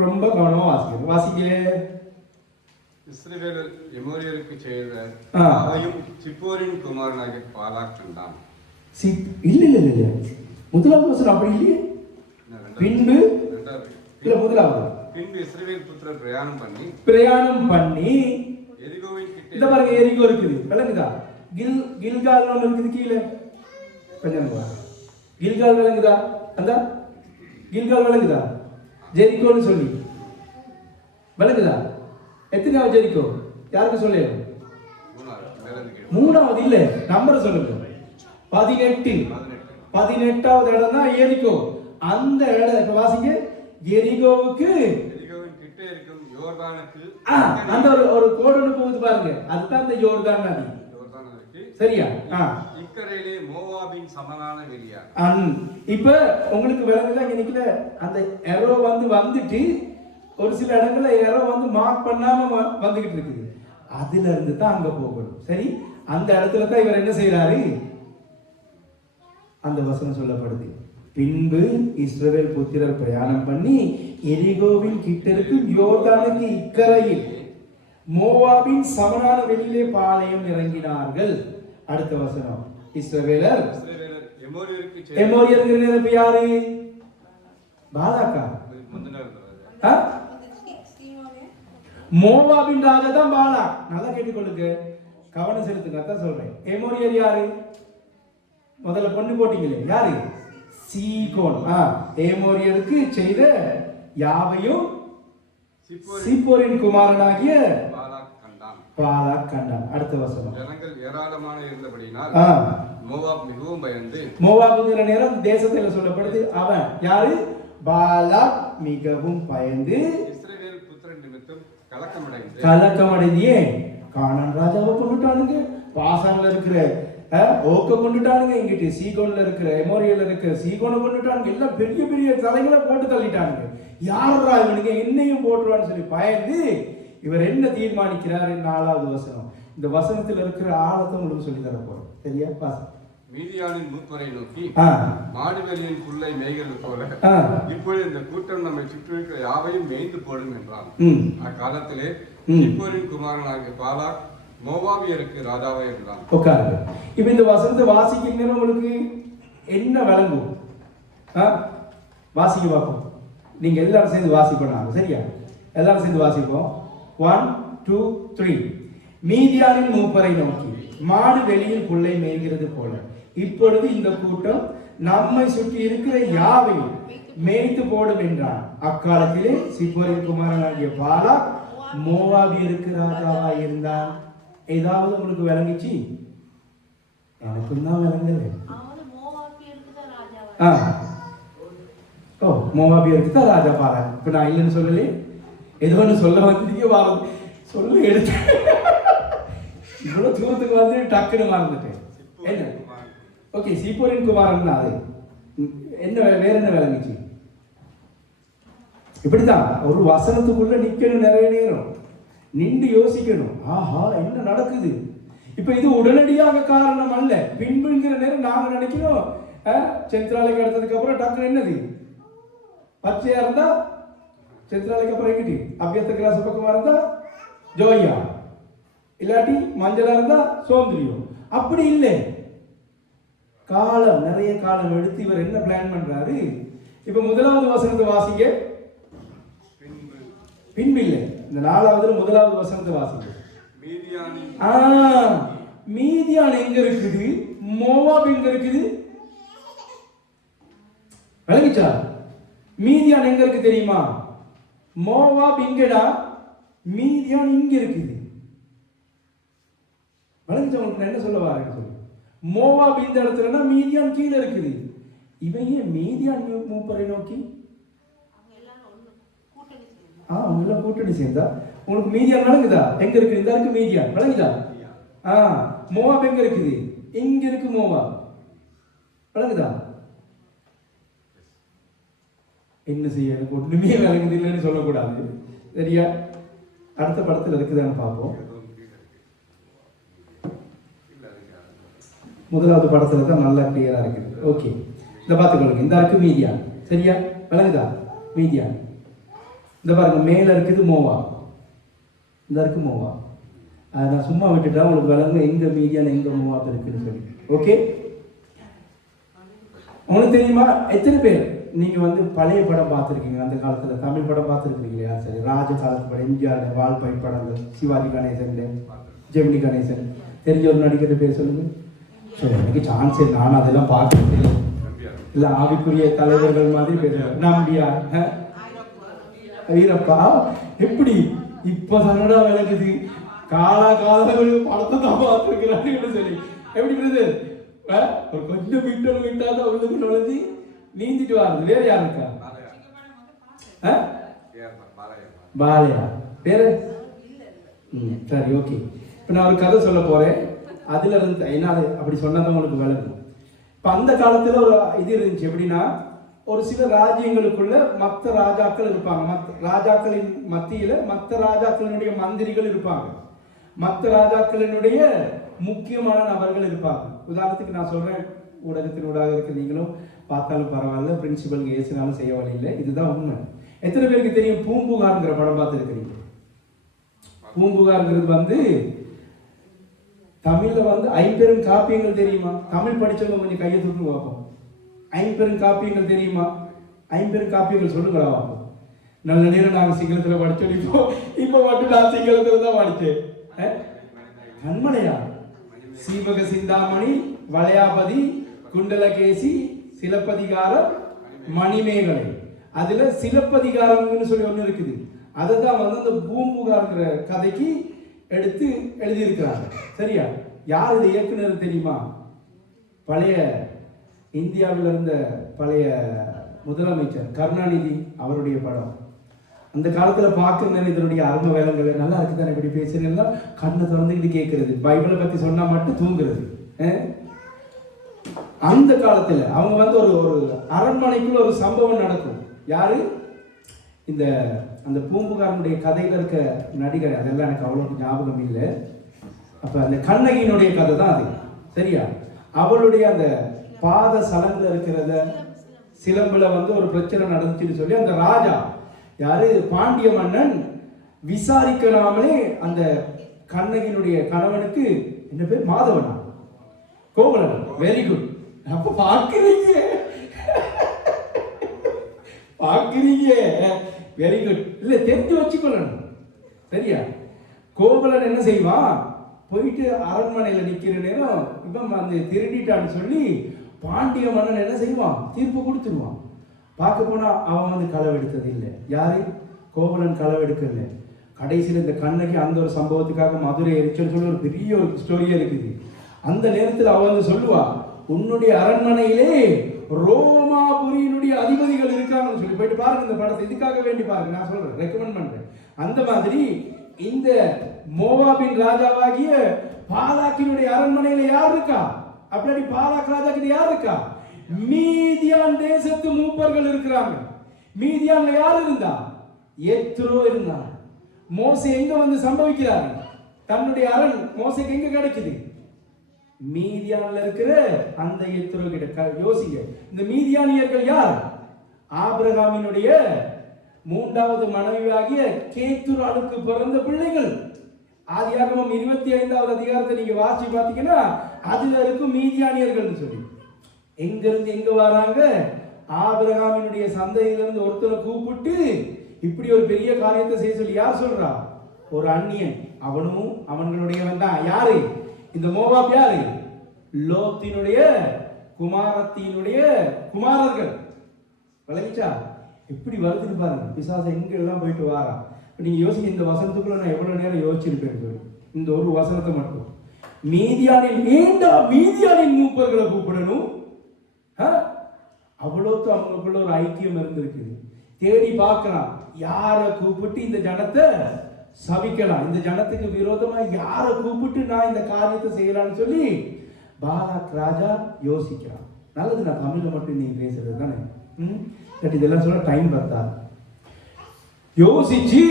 ரொம்ப கவனமா வாசிக்கல. இஸ்ரவேலர் எமோரியருக்கு செய்த அவையும் சிப்போரின் குமாரனாகிய பாலாக் கண்டான். இல்ல முதலாவது வசனம் அப்படி இல்லையே. பின்பு இஸ்ரவேல் புத்திரர் பிரயாணம் பண்ணி எரிகோவின் கிட்ட. இந்த பாருங்க, எரிகோ இருக்குது. விளங்குதா? கில்கால் ஒன்று இருக்குது கீழே. கொஞ்சம் கில்கால் விளங்குதா? அந்த கில்கால் விளங்குதா? ஜெரிகோன்னு சொல்லி விளங்குதா? எத்தனாவது ஜெரிகோ? யாருக்கு சொல்ல? மூணாவது இல்ல, நம்பர் சொல்லுங்க. 18வது இடம் தான் எரிகோ. அந்த இடம் இப்ப வாசிங்க. எரிகோவுக்கு கிட்ட இருக்கும் யோர்தானுக்கு அந்த ஒரு கோடு போகுது பாருங்க, அதுதான் அந்த யோர்தான் நதி. சரியா? இக்கரையிலே மோவாபின் சமனான வெளியா. இப்ப உங்களுக்கு விளங்குதா? இன்னைக்குல அந்த எரோ வந்துட்டு ஒரு சில இடங்கள்ல எரோ மார்க் பண்ணாம வந்துகிட்டு இருக்குது. அதுல இருந்து தான் அங்க போகணும். சரி, அந்த இடத்துல தான் இவர் என்ன செய்யறாரு? அந்த வசனம் சொல்லப்படுது. பின்பு இஸ்ரவேல் புத்திரர் பிரயாணம் பண்ணி எரிகோவின் கிட்ட இருக்கும் யோர்தானுக்கு இக்கரையில் மோவாபின் சமனான வெளியிலே பாளையம் இறங்கினார்கள். அடுத்த வசனம், இஸ்ரவேலர் எமோரியர் நிரப்பி யாரு? பாலாக்கா? மோவாபின் ராஜா தான் பாலா. நல்லா கேட்டுக்கொள்ளுங்க, கவனம் செலுத்துங்க. அதான் சொல்றேன். எமோரியர் யாரு? முதல்ல பொண்ணு போட்டீங்களே, யாரு? சீகோன். எமோரியருக்கு செய்த யாவையும் சிப்போரின் குமாரனாகிய பாலாக் கண்டான். அடுத்த வசனம், ஜனங்கள் ஏராளமான இருந்தபடியினால் மோவாப் மிகவும் பயந்து. மோவாப்ங்கிற நேரம் தேசத்துல சொல்லப்படுது. அவன் யாரு? பாலாக் மிகவும் பயந்து இஸ்ரவேல் புத்திரன் நிமித்தம் கலக்கமடைந்து கானான் ராஜாவை கொண்டுட்டானுங்க. பாசான்ல இருக்கிற ஓக்க கொண்டுட்டானுங்க. இங்கிட்டு சீகோன்ல இருக்கிற எமோரியல்ல இருக்கிற சீகோனை கொண்டுட்டானுங்க. எல்லாம் பெரிய பெரிய தலைகளை போட்டு தள்ளிட்டானுங்க. யாரா இவனுங்க என்னையும் போட்டுருவான்னு சொல்லி பயந்து இவர் என்ன தீர்மானிக்கிறார்? 4வது வசனம். இந்த வசனத்தில் இருக்கிற ஆழத்தை உங்களுக்கு சொல்லி தர போறோம். சரியா? மீதியானின் மூப்பரை நோக்கி, மாடுகளின் புல்லை மேய்கிறது போல இப்பொழுது இந்த கூட்டம் நம்மை சுற்றியிருக்கிற யாவையும் மேய்ந்து போடும் என்றான். அக்காலத்திலே சிப்போரின் குமாரனாகிய பாலாக் மோவாபியருக்கு ராஜாவே இருந்தான். உட்காருங்க. இப்ப இந்த வசனத்தை வாசிக்கிற உங்களுக்கு என்ன விளங்கும்? வாசிக்க பார்ப்போம். நீங்க எல்லாரும் சேர்ந்து வாசிப்போம். சரியா? எல்லாரும் சேர்ந்து வாசிப்போம். 1 2 3. மீதியானின் மூப்பரை நோக்கி, மாடு வெளியில் புல்லை மேய்கிறது போல இப்பொழுது இந்த கூட்டம் நம்மை சுற்றி இருக்கிற யாவையும் மேய்த்து போடும் என்றான். அக்காலத்திலே சிப்போரின் குமாரனாகிய பாலாக் மோவாபியருக்கு ராஜாவா இருந்தான். ஏதாவது உங்களுக்கு விளங்கிச்சு? எனக்கும் தான் விளங்கல. மோவாபியருக்கு தான் ராஜா பாலாக். இப்ப நான் இல்லைன்னு சொல்லலே, ஏதோ ஒன்று சொல்ல வந்துட்டீங்க. சொல்லு எடுத்து இவ்வளவு தூரத்துக்கு வந்து டக்குன்னு மறந்துட்டேன். என்ன? ஓகே, சீப்போரின் குமாரன் அது என்ன? வேற என்ன விளங்குச்சு? இப்படிதான் ஒரு வசனத்துக்குள்ள நிக்கணும். நிறைய நேரம் நின்று யோசிக்கணும். ஆஹா, என்ன நடக்குது? இப்ப இது உடனடியாக காரணம் அல்ல. பின்புங்கிற நேரம் நாங்க நினைக்கிறோம் சென்ட்ராலைக்கு அடுத்ததுக்கு அப்புறம் டக்குன்னு என்னது? பச்சையா இருந்தா சென்ட்ராலைக்கு அப்புறம் எங்கிட்டு அபியத்த கிளாஸ் பக்கமா இருந்தா ஜோயா, இல்லாட்டி மஞ்சளா இருந்தா சோந்திரியம். அப்படி இல்லை. காலம், நிறைய காலம் எடுத்து இவர் என்ன பிளான் பண்றாரு? இப்ப 1வது வசனத்தை வாசிங்க. பின்பு இல்லை, இந்த 4வது 1வது வசனத்தை வாசிங்க. மீதியான் எங்க இருக்குது? மோவாப் எங்க இருக்குது? விளங்கிச்சா? மீதியான் எங்க இருக்கு தெரியுமா? மோவாப் இங்கடா, மீதியான் இங்க இருக்குது. விளங்கிச்சா? உங்களுக்கு என்ன சொல்ல வரேன்னு சொல்லு. மோவாப் இந்த இடத்துலனா மீதியான் கீழே இருக்குது. இவன் ஏன் மீதியான் மூப்பரை நோக்கி? அவங்க கூட்டணி சேர்ந்தா உங்களுக்கு மீதியான் விளங்குதா? எங்க இருக்குது? இந்த இருக்கு மீதியான். விளங்குதா? மோவாப் எங்க இருக்குது? இங்க இருக்கு மோவாப். விளங்குதா? என்ன செய்ய? எனக்கு ஒண்ணுமே விளங்குது இல்லைன்னு சொல்லக்கூடாது. சரியா? அடுத்த படத்துல இருக்குதான்னு பார்ப்போம். 1வது படத்துல தான் நல்லா கிளியரா இருக்குது. ஓகே, இந்த பார்த்துக்கொள்ளுங்க. இந்த இருக்கு மீதியான். சரியா? விளங்குதா? மீதியான் இந்த பாருங்க, மேல இருக்குது மோவாப். இந்த இருக்கு மோவாப். நான் சும்மா விட்டுட்டா உங்களுக்கு விளங்கு எங்க மீதியான் எங்க மோவாப் இருக்குன்னு சொல்லி. ஓகே, உங்களுக்கு தெரியுமா? எத்தனை பேர் நீங்க பழைய படம் பார்த்துருக்கீங்க? அந்த காலத்துல தமிழ் படம் பார்த்துருக்கீங்களா? சரி, ராஜ காலத்து படம், எம்ஜிஆர் வால்பை படங்கள், சிவாஜி கணேசன், ஜெமினி கணேசன். தெரிஞ்ச ஒரு நடிகர் பேர் சொல்லுங்க. சரி, எனக்கு சான்ஸ். நானும் அதெல்லாம் பார்த்துட்டு இல்ல ஆவிக்குரிய தலைவர்கள் மாதிரி பேசுறாங்க. நம்பியார், வீரப்பா, எப்படி இப்ப சன்னடா விளக்குது, காலா காலங்கள் படத்தை தான் பார்த்துருக்கிறான்னு சொல்லி எப்படி பிரதர் ஒரு கொஞ்சம் விட்டாதான் உள்ளுக்கு நுழைஞ்சி நீந்திட்டு வாருது. வேற யாருக்கா? பாலையா பேரு? சரி, ஓகே. இப்ப நான் ஒரு கதை சொல்ல போறேன். அதுல இருந்து என்னால அப்படி சொன்னாதான் உங்களுக்கு விளக்கும். இப்ப அந்த காலத்துல ஒரு இது இருந்துச்சு. எப்படின்னா, ஒரு சில ராஜ்யங்களுக்குள்ள மற்ற ராஜாக்கள் இருப்பாங்க. ராஜாக்களின் மத்தியில மற்ற ராஜாக்களினுடைய மந்திரிகள் இருப்பாங்க. மற்ற ராஜாக்களினுடைய முக்கியமான நபர்கள் இருப்பாங்க. உதாரணத்துக்கு நான் சொல்றேன், ஊடகத்தின் ஊடாக இருக்க நீங்களும் பார்த்தாலும் பரவாயில்ல, பிரின்சிபல் ஏசினாலும் செய்ய வழி இல்லை, இதுதான் உண்மை. எத்தனை பேருக்கு தெரியும் பூம்புகார்ங்கிற படம் பார்த்துருக்கிறீங்க? பூம்புகார்ங்கிறது தமிழ்ல ஐம்பெரும் காப்பியங்கள் தெரியுமா? தமிழ் படிச்சவங்க கொஞ்சம் கையை தூக்கி பார்ப்போம். ஐம்பெரும் காப்பியங்கள் தெரியுமா? ஐம்பெரும் காப்பியங்கள் சொல்லுங்களா பார்ப்போம். நல்ல நேரம் நாங்கள் சிங்களத்துல படிச்சோம். இப்போ மட்டும் நான் சிங்களத்துல தான் படிச்சேன். கண்மலையா, சீவக சிந்தாமணி, வளையாபதி, குண்டலகேசி, சிலப்பதிகாரம், மணிமேகலை. அதுல சிலப்பதிகாரம்னு சொல்லி ஒண்ணு இருக்குது. அதை தான் அந்த பூம்புகார்ங்கிற கதைக்கு எடுத்து எழுதியிருக்கிறாங்க. சரியா? யார் இது இயக்குனர் தெரியுமா? பழைய இந்தியாவில் இருந்த பழைய முதலமைச்சர் கருணாநிதி அவருடைய படம். அந்த காலத்துல பார்க்க இதனுடைய அருமை வேலைகள் நல்லா இருக்குதானே. இப்படி பேசுறீங்கன்னா கண்ணை திறந்துக்கிட்டு கேட்கறது, பைபிளை பத்தி சொன்னா மட்டும் தூங்குறது. அந்த காலத்துல அவங்க ஒரு அரண்மனைக்குள்ள ஒரு சம்பவம் நடக்கும். யாரு? இந்த அந்த பூம்புகாரனுடைய கதையில இருக்க நடிகர், அதெல்லாம் எனக்கு அவ்வளவு ஞாபகம் இல்லை. அப்ப அந்த கண்ணகியினுடைய கதை தான் அது. சரியா? அவளுடைய அந்த பாத சலங்குல இருக்கிறத சிலம்புல ஒரு பிரச்சனை நடந்துச்சுன்னு சொல்லி அந்த ராஜா, யாரு, பாண்டிய மன்னன், விசாரிக்காமலே அந்த கண்ணகியினுடைய கணவனுக்கு என்ன பேர்? மாதவனா, கோவலன். Very good. அப்ப பாக்குறீங்க வெரி குட். இல்ல, தெரிஞ்சு வச்சுக்கொள்ளணும். சரியா? கோவலன் என்ன செய்வான்? போயிட்டு அரண்மனையில நிக்கிற நேரம் இவன் திருடிட்டான்னு சொல்லி பாண்டிய மன்னன் என்ன செய்வான்? தீர்ப்பு கொடுத்துருவான். பார்க்க போனா அவன் களவெடுத்தது இல்லை. யாரு? கோவலன் களவெடுக்கல. கடைசியில் இந்த கண்ணகி அந்த ஒரு சம்பவத்துக்காக மதுரை எரிச்சல் சொல்லி ஒரு பெரிய ஒரு ஸ்டோரியா இருக்குது. அந்த நேரத்தில் அவன் சொல்லுவா, உன்னுடைய அரண்மனையிலே ரோமாபுரியினுடைய அதிபதிகள் இருக்காங்கன்னு சொல்லி போயிட்டு பாருங்க இந்த படத்தை. இதுக்காக வேண்டி பாருங்க, நான் சொல்றேன், ரெக்கமெண்ட் பண்றேன். அந்த மாதிரி இந்த மோவாபின் ராஜாவாகிய பாலாக்கினுடைய அரண்மனையில யார் இருக்கா? அப்படி பாலாக் ராஜா கிட்ட யார் இருக்கா? மீதியான் தேசத்து மூப்பர்கள் இருக்கிறாங்க. மீதியான்ல யார் இருந்தா? எத்ரோ இருந்தார். மோசே எங்க சம்பவிக்கிறார்? தன்னுடைய அரண் மோசைக்கு எங்க கிடைக்குது? மீதியான்ல இருக்கிற அந்த எத்ரோ கிட்ட. யோசிங்க, இந்த மீதியானியர்கள் யார்? ஆபிரகாமினுடைய மூன்றாவது மனைவியாகிய கேத்துராளுக்கு பிறந்த பிள்ளைகள். ஆதியாகமம் 25வது அதிகாரத்தை நீங்க வாசிச்சு பாத்தீங்கன்னா அதுல இருக்கும் மீதியானியர்கள் சொல்லி. எங்க இருந்து எங்க வராங்க? ஆபிரகாமினுடைய சந்ததியிலிருந்து ஒருத்தரை கூப்பிட்டு இப்படி ஒரு பெரிய காரியத்தை செய்ய சொல்லி யார் சொல்றா? ஒரு அந்நியன். அவனும் அவங்களுடையவன் தான். யாரு? இந்த மோவாப் யாரு? லோத்தினுடைய குமாரத்தினுடைய குமாரர்கள். விளங்கிச்சா? எப்படி வருதுன்னு பாருங்க. பிசாசு எங்க எல்லாம் போயிட்டு வாரா. நீங்க யோசிக்க, இந்த வசனத்துக்குள்ள நான் எவ்வளவு நேரம் யோசிச்சிருப்பேன். இந்த ஒரு வசனத்தை மட்டும். மீதியானின் மூப்பர்களை கூப்பிடணும். அவ்வளோத்து அவங்களுக்குள்ள ஒரு ஐக்கியம் இருந்திருக்கு. தேடி பார்க்கலாம், யார கூப்பிட்டு இந்த ஜனத்தை சபிக்கலாம், இந்த ஜனத்துக்கு விரோதமா யார கூப்பிட்டு நான் இந்த காரியத்தை செய்யலாம்னு சொல்லி பாலாக் ராஜா யோசிக்கிறான். நல்லது, நான் தமிழ்ல மட்டும் நீங்க பேசுறது தானே. இதெல்லாம் சொல்ல டைம் பார்த்தாரு. யோசிச்சு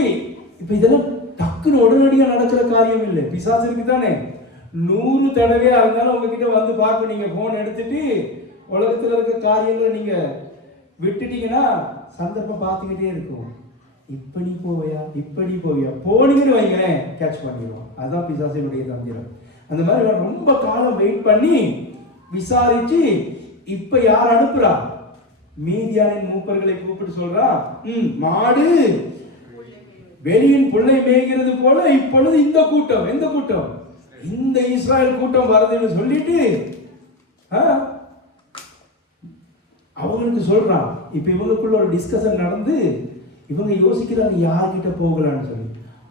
இப்ப இதெல்லாம் டக்குன்னு உடனடியா நடக்கிற காரியம் இல்லை. பிசாசு இருக்கு தானே. 100 தடவையா இருந்தாலும் உங்ககிட்ட பார்க்க, நீங்க போன் எடுத்துட்டு உலகத்துல இருக்க காரியங்களை நீங்க விட்டுட்டீங்கன்னா சந்தர்ப்பம் பார்த்துக்கிட்டே இருக்கும். இப்படி போவியா போனீங்கன்னு வைங்களேன், கேட்ச் பண்ணிடுவோம். அதுதான் பிசாசினுடைய தந்திரம். அந்த மாதிரி ரொம்ப காலம் வெயிட் பண்ணி விசாரிச்சு இப்ப யார் அனுப்புறா? மீதியானின் மூப்பர்களை கூப்பிட்டு சொல்றா, மாடு வெளியின் புள்ளை மேய்கிறது போல இப்பொழுது இந்த கூட்டம், எந்த கூட்டம்? இந்த இஸ்ராயல் கூட்டம் வருதுன்னு சொல்லிட்டு அவங்களுக்கு சொல்றான். இப்ப இவங்களுக்குள்ள ஒரு டிஸ்கஷன் நடந்து இவங்க யோசிக்கிறாங்க யார்கிட்ட போகலான்னு சொல்லி.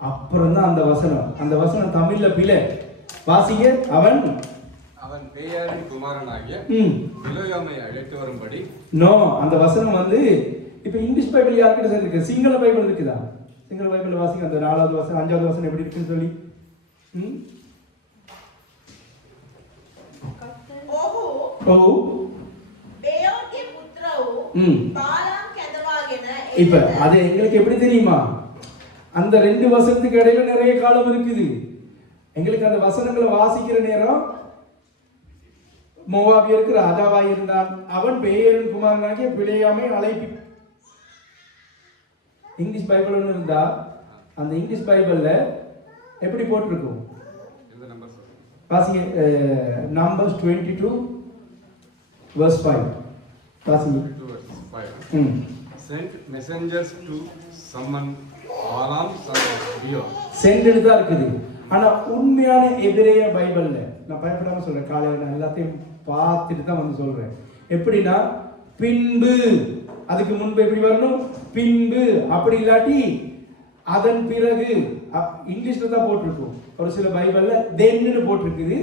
அப்புறம் தான் அந்த வசனம் தமிழ்ல பிழை வாசிங்க. அவன் பேயாரின் குமாரனாகிய பிலோயாமை அழைத்து வரும்படி. நோ, அந்த வசனம் வந்து இப்ப இங்கிலீஷ் பைபிள் யார்கிட்ட சரி இருக்கு? சிங்கள பைபிள் இருக்குதா? சிங்கள பைபிள் வாசிங்க அந்த 4வது வசனம் 5வது வசனம் எப்படி இருக்குன்னு சொல்லி. இப்ப அது எங்களுக்கு எப்படி தெரியுமா? அந்த 2 வசனத்துக்கு இடையில நிறைய காலம் இருக்குது. எங்களுக்கு அந்த வசனங்களை வாசிக்கிற நேரம் மோவாபியருக்கு ராஜாவாய் இருந்தான். அவன் பேயரின் குமாரனாகிய பிலேயாமை அழைப்பி. இங்கிலீஷ் பைபிள் ஒன்று இருந்தா அந்த இங்கிலீஷ் பைபிள்ல எப்படி போட்டிருக்கும் வாசிங்க. நம்பர்ஸ் 22 verse 5 வாசிங்க. Sent messengers to summon Balaam son of Beor. சென்ட்னு தான் இருக்குது. ஆனா உண்மையான எபிரேய பைபிள்ல நான் பயப்படாம சொல்றேன், காலையில நான் எல்லாத்தையும் பார்த்துட்டு தான் வந்து சொல்றேன். எப்படின்னா பின்பு, அதுக்கு முன்பு எப்படி வரணும்? பின்பு, அப்படி இல்லாட்டி அதன் பிறகு. இங்கிலீஷ்ல தான் போட்டிருக்கும். ஒரு சில பைபிள்ல தென்னு போட்டிருக்குது,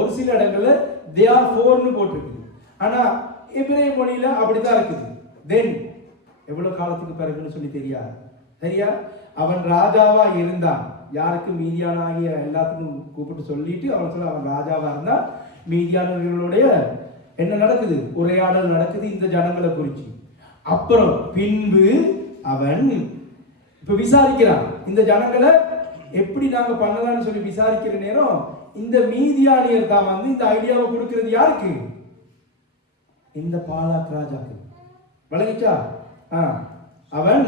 ஒரு சில இடங்கள்ல தேர்ஃபோர்னு போட்டிருக்குது. ஆனா எபிரேய மொழியில அப்படிதான் இருக்குது. தென் எவ்வளவு காலத்துக்கு பிறகுன்னு சொல்லி தெரியாது. சரியா? அவன் ராஜாவா இருந்தான். யாருக்கு? மீதியானாகிய எல்லாத்துக்கும் கூப்பிட்டு சொல்லிட்டு அவன் சொல்ல அவன் ராஜாவா இருந்தா மீதியானவர்களுடைய என்ன நடக்குது? உரையாடல் நடக்குது இந்த ஜனங்களை குறிச்சு. அப்புறம் பின்பு அவன் இப்ப விசாரிக்கிறான் இந்த ஜனங்களை எப்படி நாங்க பண்ணலாம்னு சொல்லி விசாரிக்கிற நேரம் இந்த மீதியானியர் தான் வந்து இந்த ஐடியாவை கொடுக்கிறது யாருக்கு? இந்த பாலாக் ராஜாக்கு. விளங்கிச்சா? அவன்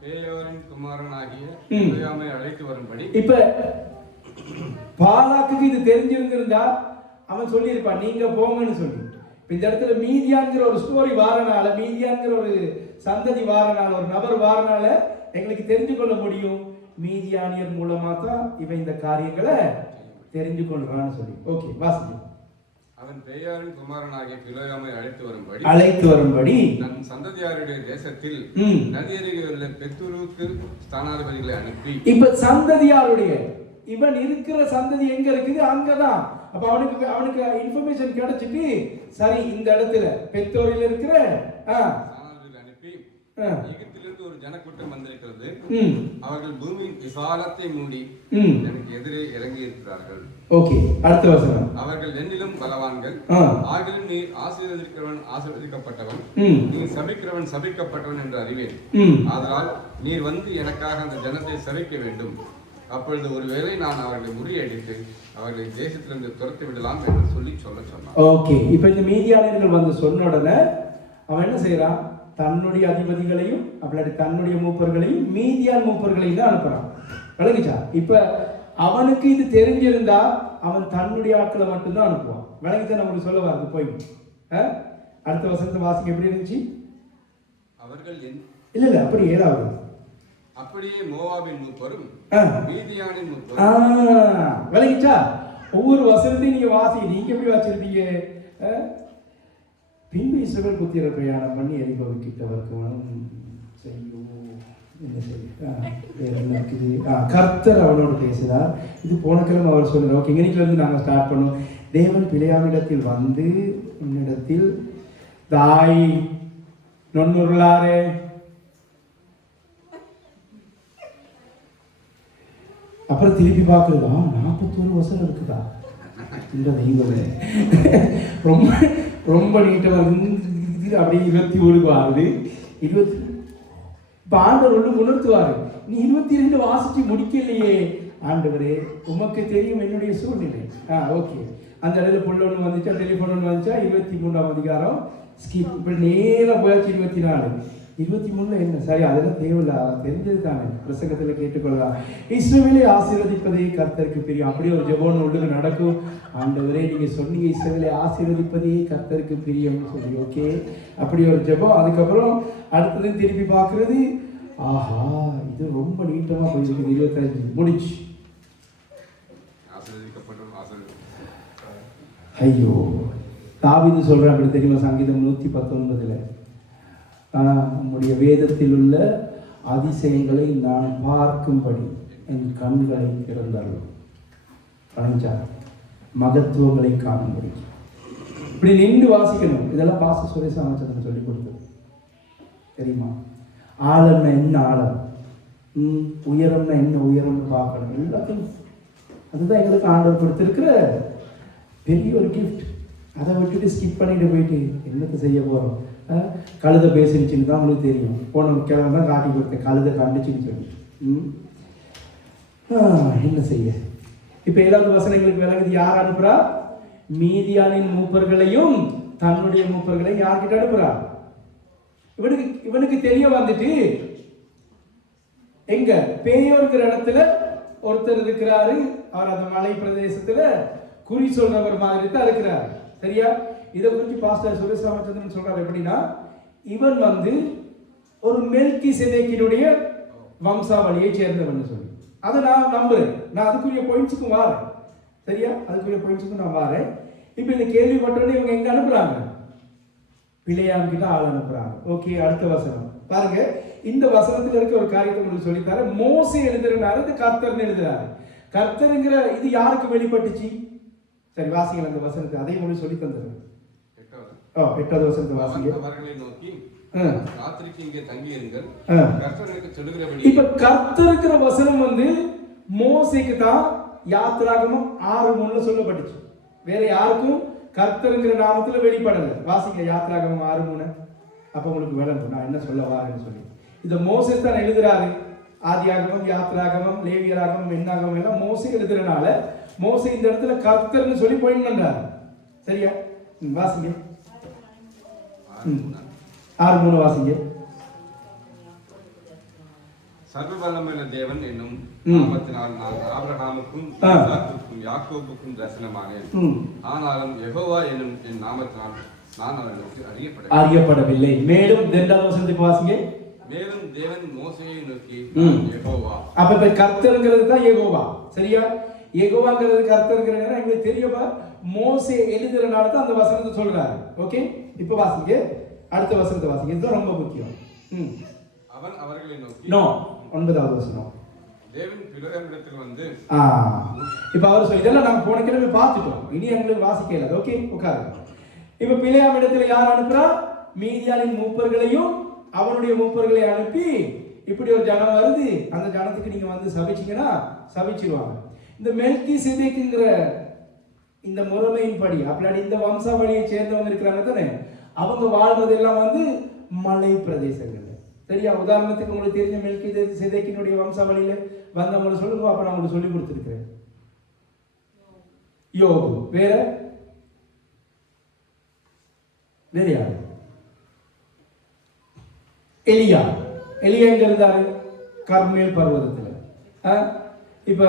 பேயோரின் குமாரனாகிய பிலேயாமை அழைத்து வரும்படி. இப்ப பாலாக்குக்கு இது தெரிஞ்சிருந்திருந்தா அவன் சொல்லியிருப்பான் நீங்க போங்கன்னு சொல்லி. இந்த இடத்துல மீதியாங்கிற ஒரு ஸ்டோரி வாரனால, மீதியாங்கிற ஒரு சந்ததி வாரனால, ஒரு நபர் வாரனால எங்களுக்கு தெரிஞ்சு கொள்ள முடியும். மீதியானியர் மூலமா தான் இவன் இந்த காரியங்களை தெரிஞ்சு கொள்றான்னு சொல்லி. ஓகே, வாசிங்க. அவன் பேயாரின் குமாரனாகிய பிலேயாமை அழைத்து வரும்படி தன் சந்ததியாருடைய தேசத்தில் நதியருகே பெத்தூருக்கு ஸ்தானாதிபதிகளை அனுப்பி. இப்ப சந்ததியாருடைய இவன் இருக்கிற சந்ததி எங்க இருக்குது? அங்கதான். அப்ப அவனுக்கு இன்ஃபர்மேஷன் கிடைச்சிட்டு சரி இந்த இடத்துல பெத்தோரில் இருக்கிற அனுப்பி எகிப்திலிருந்து ஒரு ஜனக்கூட்டம் வந்திருக்கிறது. அவர்கள் பூமியின் விசாலத்தை மூடி எனக்கு எதிரே இறங்கி இருக்கிறார்கள். ஓகே, அடுத்த வசனம். அவர்கள் என்னிலும் பலவான்கள். ஆகிலும் நீ ஆசீர்வதிக்கிறவன் ஆசீர்வதிக்கப்பட்டவன், நீ சபிக்கிறவன் சபிக்கப்பட்டவன் என்று அறிவேன். ஆதலால் நீர் வந்து எனக்காக அந்த ஜனத்தை சபிக்க வேண்டும். அப்பொழுது ஒருவேளை நான் அவர்களை முறியடித்து அவர்களை தேசத்திலிருந்து துரத்தி விடலாம் என்று சொல்ல சொன்னான். ஓகே, இப்ப இந்த மீதியானியர்கள் வந்து சொன்ன உடனே அவன் என்ன செய்யறான்? தன்னுடைய அதிபதிகளையும் அப்படி தன்னுடைய மூப்பர்களையும் மீதியான் மூப்பர்களையும் தான் அனுப்புறான். விளங்குச்சா? இப்ப அவனுக்கு இது தெரிஞ்சிருந்தா அவன் தன்னுடைய ஆட்களை மட்டும்தான் அனுப்புவான். விளங்குச்சா? நம்மளுக்கு சொல்ல வருது போய். அடுத்த வசனத்தை வாசிக்க எப்படி இருந்துச்சு? அவர்கள் இல்ல அப்படி ஏதாவது அப்படியே மோவாபின் மூப்பரும் மீதியானின் மூப்பரும். விளங்குச்சா? ஒவ்வொரு வசனத்தையும் நீங்க வாசி. நீங்க எப்படி வாசிருந்தீங்க? பின்பு இஸ்ரவேல் புத்திரர் பிரயாணம் பண்ணி எரிகோவை கிட்டவருக்கு கர்த்தர் அவனோடு பேசினார். இது போன கிழமை அவர் சொல்லுறார். ஓகே, இன்னைக்குல இருந்து நாங்கள் ஸ்டார்ட் பண்ணோம். தேவன் பிலேயாமிடத்தில் வந்து உன்னிடத்தில் தாய் நொன்னுருளாரே அப்புறம் திருப்பி பார்க்குறதா 41 வசனம் இருக்குதா இந்த ரொம்ப ரொம்ப நீட்டமாக அப்படியே 21 ஆகுது. 20 இப்போ ஆண்டவர் ஒன்று உணர்த்துவார். நீ 22 வாசிச்சு முடிக்கலையே. ஆண்டவரே உமக்கு தெரியும் என்னுடைய சூழ்நிலை. ஓகே, அந்த இடத்துல புல் ஒன்று வந்துச்சா, டெலிஃபோன் ஒன்று வந்துச்சா, 23ஆம் அதிகாரம் ஸ்கிப். இப்போ நேராக போயாச்சு 24. 23 என்ன? சரி, அதெல்லாம் தேவையில்ல, தெரிஞ்சது தானே, பிரசங்கத்தில் கேட்டுக்கொள்ளலாம். இஸ்ரவேலை ஆசீர்வதிப்பதே கர்த்தருக்கு பிரியம். அப்படியே ஒரு ஜெபம் ஒன்று நடக்கும். ஆண்டவரே நீங்க சொன்னீங்க இஸ்ரவேலை ஆசீர்வதிப்பதே கர்த்தருக்கு பிரியம்னு சொல்லி. ஓகே, அப்படி ஒரு ஜெபம். அதுக்கப்புறம் அடுத்தது திருப்பி பார்க்கறது. ஆஹா, இது ரொம்ப நீட்டமா போயிருக்கு. 25 முடிச்சு. ஐயோ, தாவீது சொல்றான் அப்படி தெரியுமா? சங்கீதம் 119 உம்முடைய வேதத்தில் உள்ள அதிசயங்களை நான் பார்க்கும்படி என் கண்களை திறந்தார்கள். மகத்துவங்களை காணும்படி இப்படி நின்று வாசிக்கணும். இதெல்லாம் பாச சுரேஷ் அமைச்சர் சொல்லி கொடுத்தது தெரியுமா? ஆழம்னா என்ன ஆழம், உயரம்னா என்ன உயரம்னு பார்க்கணும். எல்லாத்தையும் அதுதான் எங்களுக்கு ஆண்டவர் கொடுத்திருக்கிற பெரிய ஒரு கிஃப்ட். அதை விட்டுட்டு ஸ்கிப் பண்ணிட்டு போயிட்டு என்னத்தை செய்ய போகிறோம்? கழுதை பேசிடுச்சுன்னு தான் உங்களுக்கு தெரியும். போன கிழமை தான் காட்டி கொடுத்தேன், கழுதை கண்டுச்சுன்னு சொல்லி. என்ன செய்ய? இப்போ 7வது வசனங்களுக்கு விளங்குது. யார் அனுப்புறா? மீதியானின் மூப்பர்களையும் தன்னுடைய மூப்பர்களையும் யார்கிட்ட அனுப்புறா? இவனுக்கு தெரிய வந்துட்டு எங்க பேயோருக்கிற இடத்துல ஒருத்தர் இருக்கிறாரு. அவர் அந்த மலை பிரதேசத்துல குறி சொல்றவர் மாதிரி தான் இருக்கிறார். சரியா? இதை குறித்து பாஸ்டர் சுரேஷ் ராமச்சந்திரன் சொல்றாரு. எப்படின்னா, இவன் ஒரு மெல்கிசேதேக்கினுடைய வம்சாவளியை சேர்ந்தவன் சொல்லி அதை நான் நம்புறேன். நான் அதுக்குரிய பாயிண்ட்ஸுக்கும் வாரேன். சரியா? அதுக்குரிய பாயிண்ட்ஸுக்கும் நான் வாரேன். இப்போ இந்த கேள்விப்பட்டோன்னே இவங்க எங்க அனுப்புறாங்க? பிள்ளையாம் கிட்ட ஆள் அனுப்புறாங்க. ஓகே, அடுத்த வசனம் பாருங்க. இந்த வசனத்துல இருக்க ஒரு காரியத்தை உங்களுக்கு சொல்லித்தார. மோசே எழுதுறாரு, இது கர்த்தர்னு எழுதுறாரு. கர்த்தருங்கிற இது யாருக்கு வெளிப்பட்டுச்சு? சரி, வாசிங்கள் அந்த வசனத்தை. அதையும் உங்களுக்கு சொல்லி தந்துடுறேன். 8வது வசனத்தை வாசிங்க. அவர்களை நோக்கி ராத்திரிக்கு இங்கே தங்கி இருங்கள், கர்த்தருக்கு சொல்லுகிறபடி. இப்ப கர்த்தருங்கிற வசனம் மோசேக்கு தான் யாத்திராகமம் 6:3 சொல்லப்பட்டுச்சு. வேற யாருக்கும் கர்த்தருங்கிற நாமத்துல வெளிப்படல. வாசிங்க யாத்திராகமம் 6:3. அப்ப உங்களுக்கு விளங்கும் நான் என்ன சொல்ல வாரேன்னு சொல்லி. இத மோசே தான் எழுதுறாரு. ஆதியாகமம், யாத்திராகமம், லேவியராகமம், என்னாகமம் எல்லாம் மோசே எழுதுறனால மோசே இந்த இடத்துல கர்த்தர்னு சொல்லி பாயிண்ட் பண்றாரு. சரியா? வாசிங்க 6:3 வாசிங்க. சர்வவல்லமையுள்ள தேவன் என்னும் நாமத்தினால் நான் ஆபிரகாமுக்கும் ஈசாக்குக்கும் யாக்கோபுக்கும் தரிசனமானேன். ஆனாலும் யெகோவா என்னும் என் நாமத்தினால் நான் அவர்களுக்கு அறியப்படவில்லை. மேலும் 2வது வசனத்துக்கு வாசிங்க. மேலும் தேவன் மோசேயை நோக்கி யெகோவா. அப்ப கர்த்தர்ங்கிறது தான் யெகோவா. சரியா? யெகோவாங்கிறது கர்த்தர்ங்கிறது எங்களுக்கு தெரியுமா? மோசே எழுதுறனால தான் அந்த வசனத்தை சொல்றாரு. ஓகே, இப்போ வாசிங்க அடுத்த வசனத்தை வாசிங்க. இது ரொம்ப முக்கியம். அவன் அவர்களை நோக்கி 9வது வசனம். தேவன் பிலேயாமிடத்தில் இப்ப அவர் இதெல்லாம் நாங்க போன கிழமை பார்த்துட்டோம். இனி எங்களுக்கு வாசிக்கல. ஓகே, உட்காருங்க. இப்ப பிலேயாமிடத்தில் யார் அனுப்புறா? மீதியானின் மூப்பர்களையும் அவனுடைய மூப்பர்களை அனுப்பி இப்படி ஒரு ஜனம் வருது, அந்த ஜனத்துக்கு நீங்க சபிச்சீங்கன்னா சபிச்சிருவாங்க. இந்த மெல்கிசேதேக்குங்கிற இந்த முறைமையின்படி அப்படி இந்த வம்சாவளியை சேர்ந்தவங்க இருக்கிறாங்க தானே, அவங்க வாழ்றது எல்லாம் மலை பிரதேசங்கள். சரியா? உதாரணத்துக்கு உங்களுக்கு தெரிஞ்ச மெல்கிசேதேக்கினுடைய வம்சாவளியில வந்தவங்களை சொல்லுங்க. அப்ப நான் உங்களுக்கு சொல்லி கொடுத்துருக்கிறேன். யோபு. வேற வேற யாரு? எலியா. எலியா எங்க இருந்தாரு? கர்மேல் பர்வதத்துல. இப்ப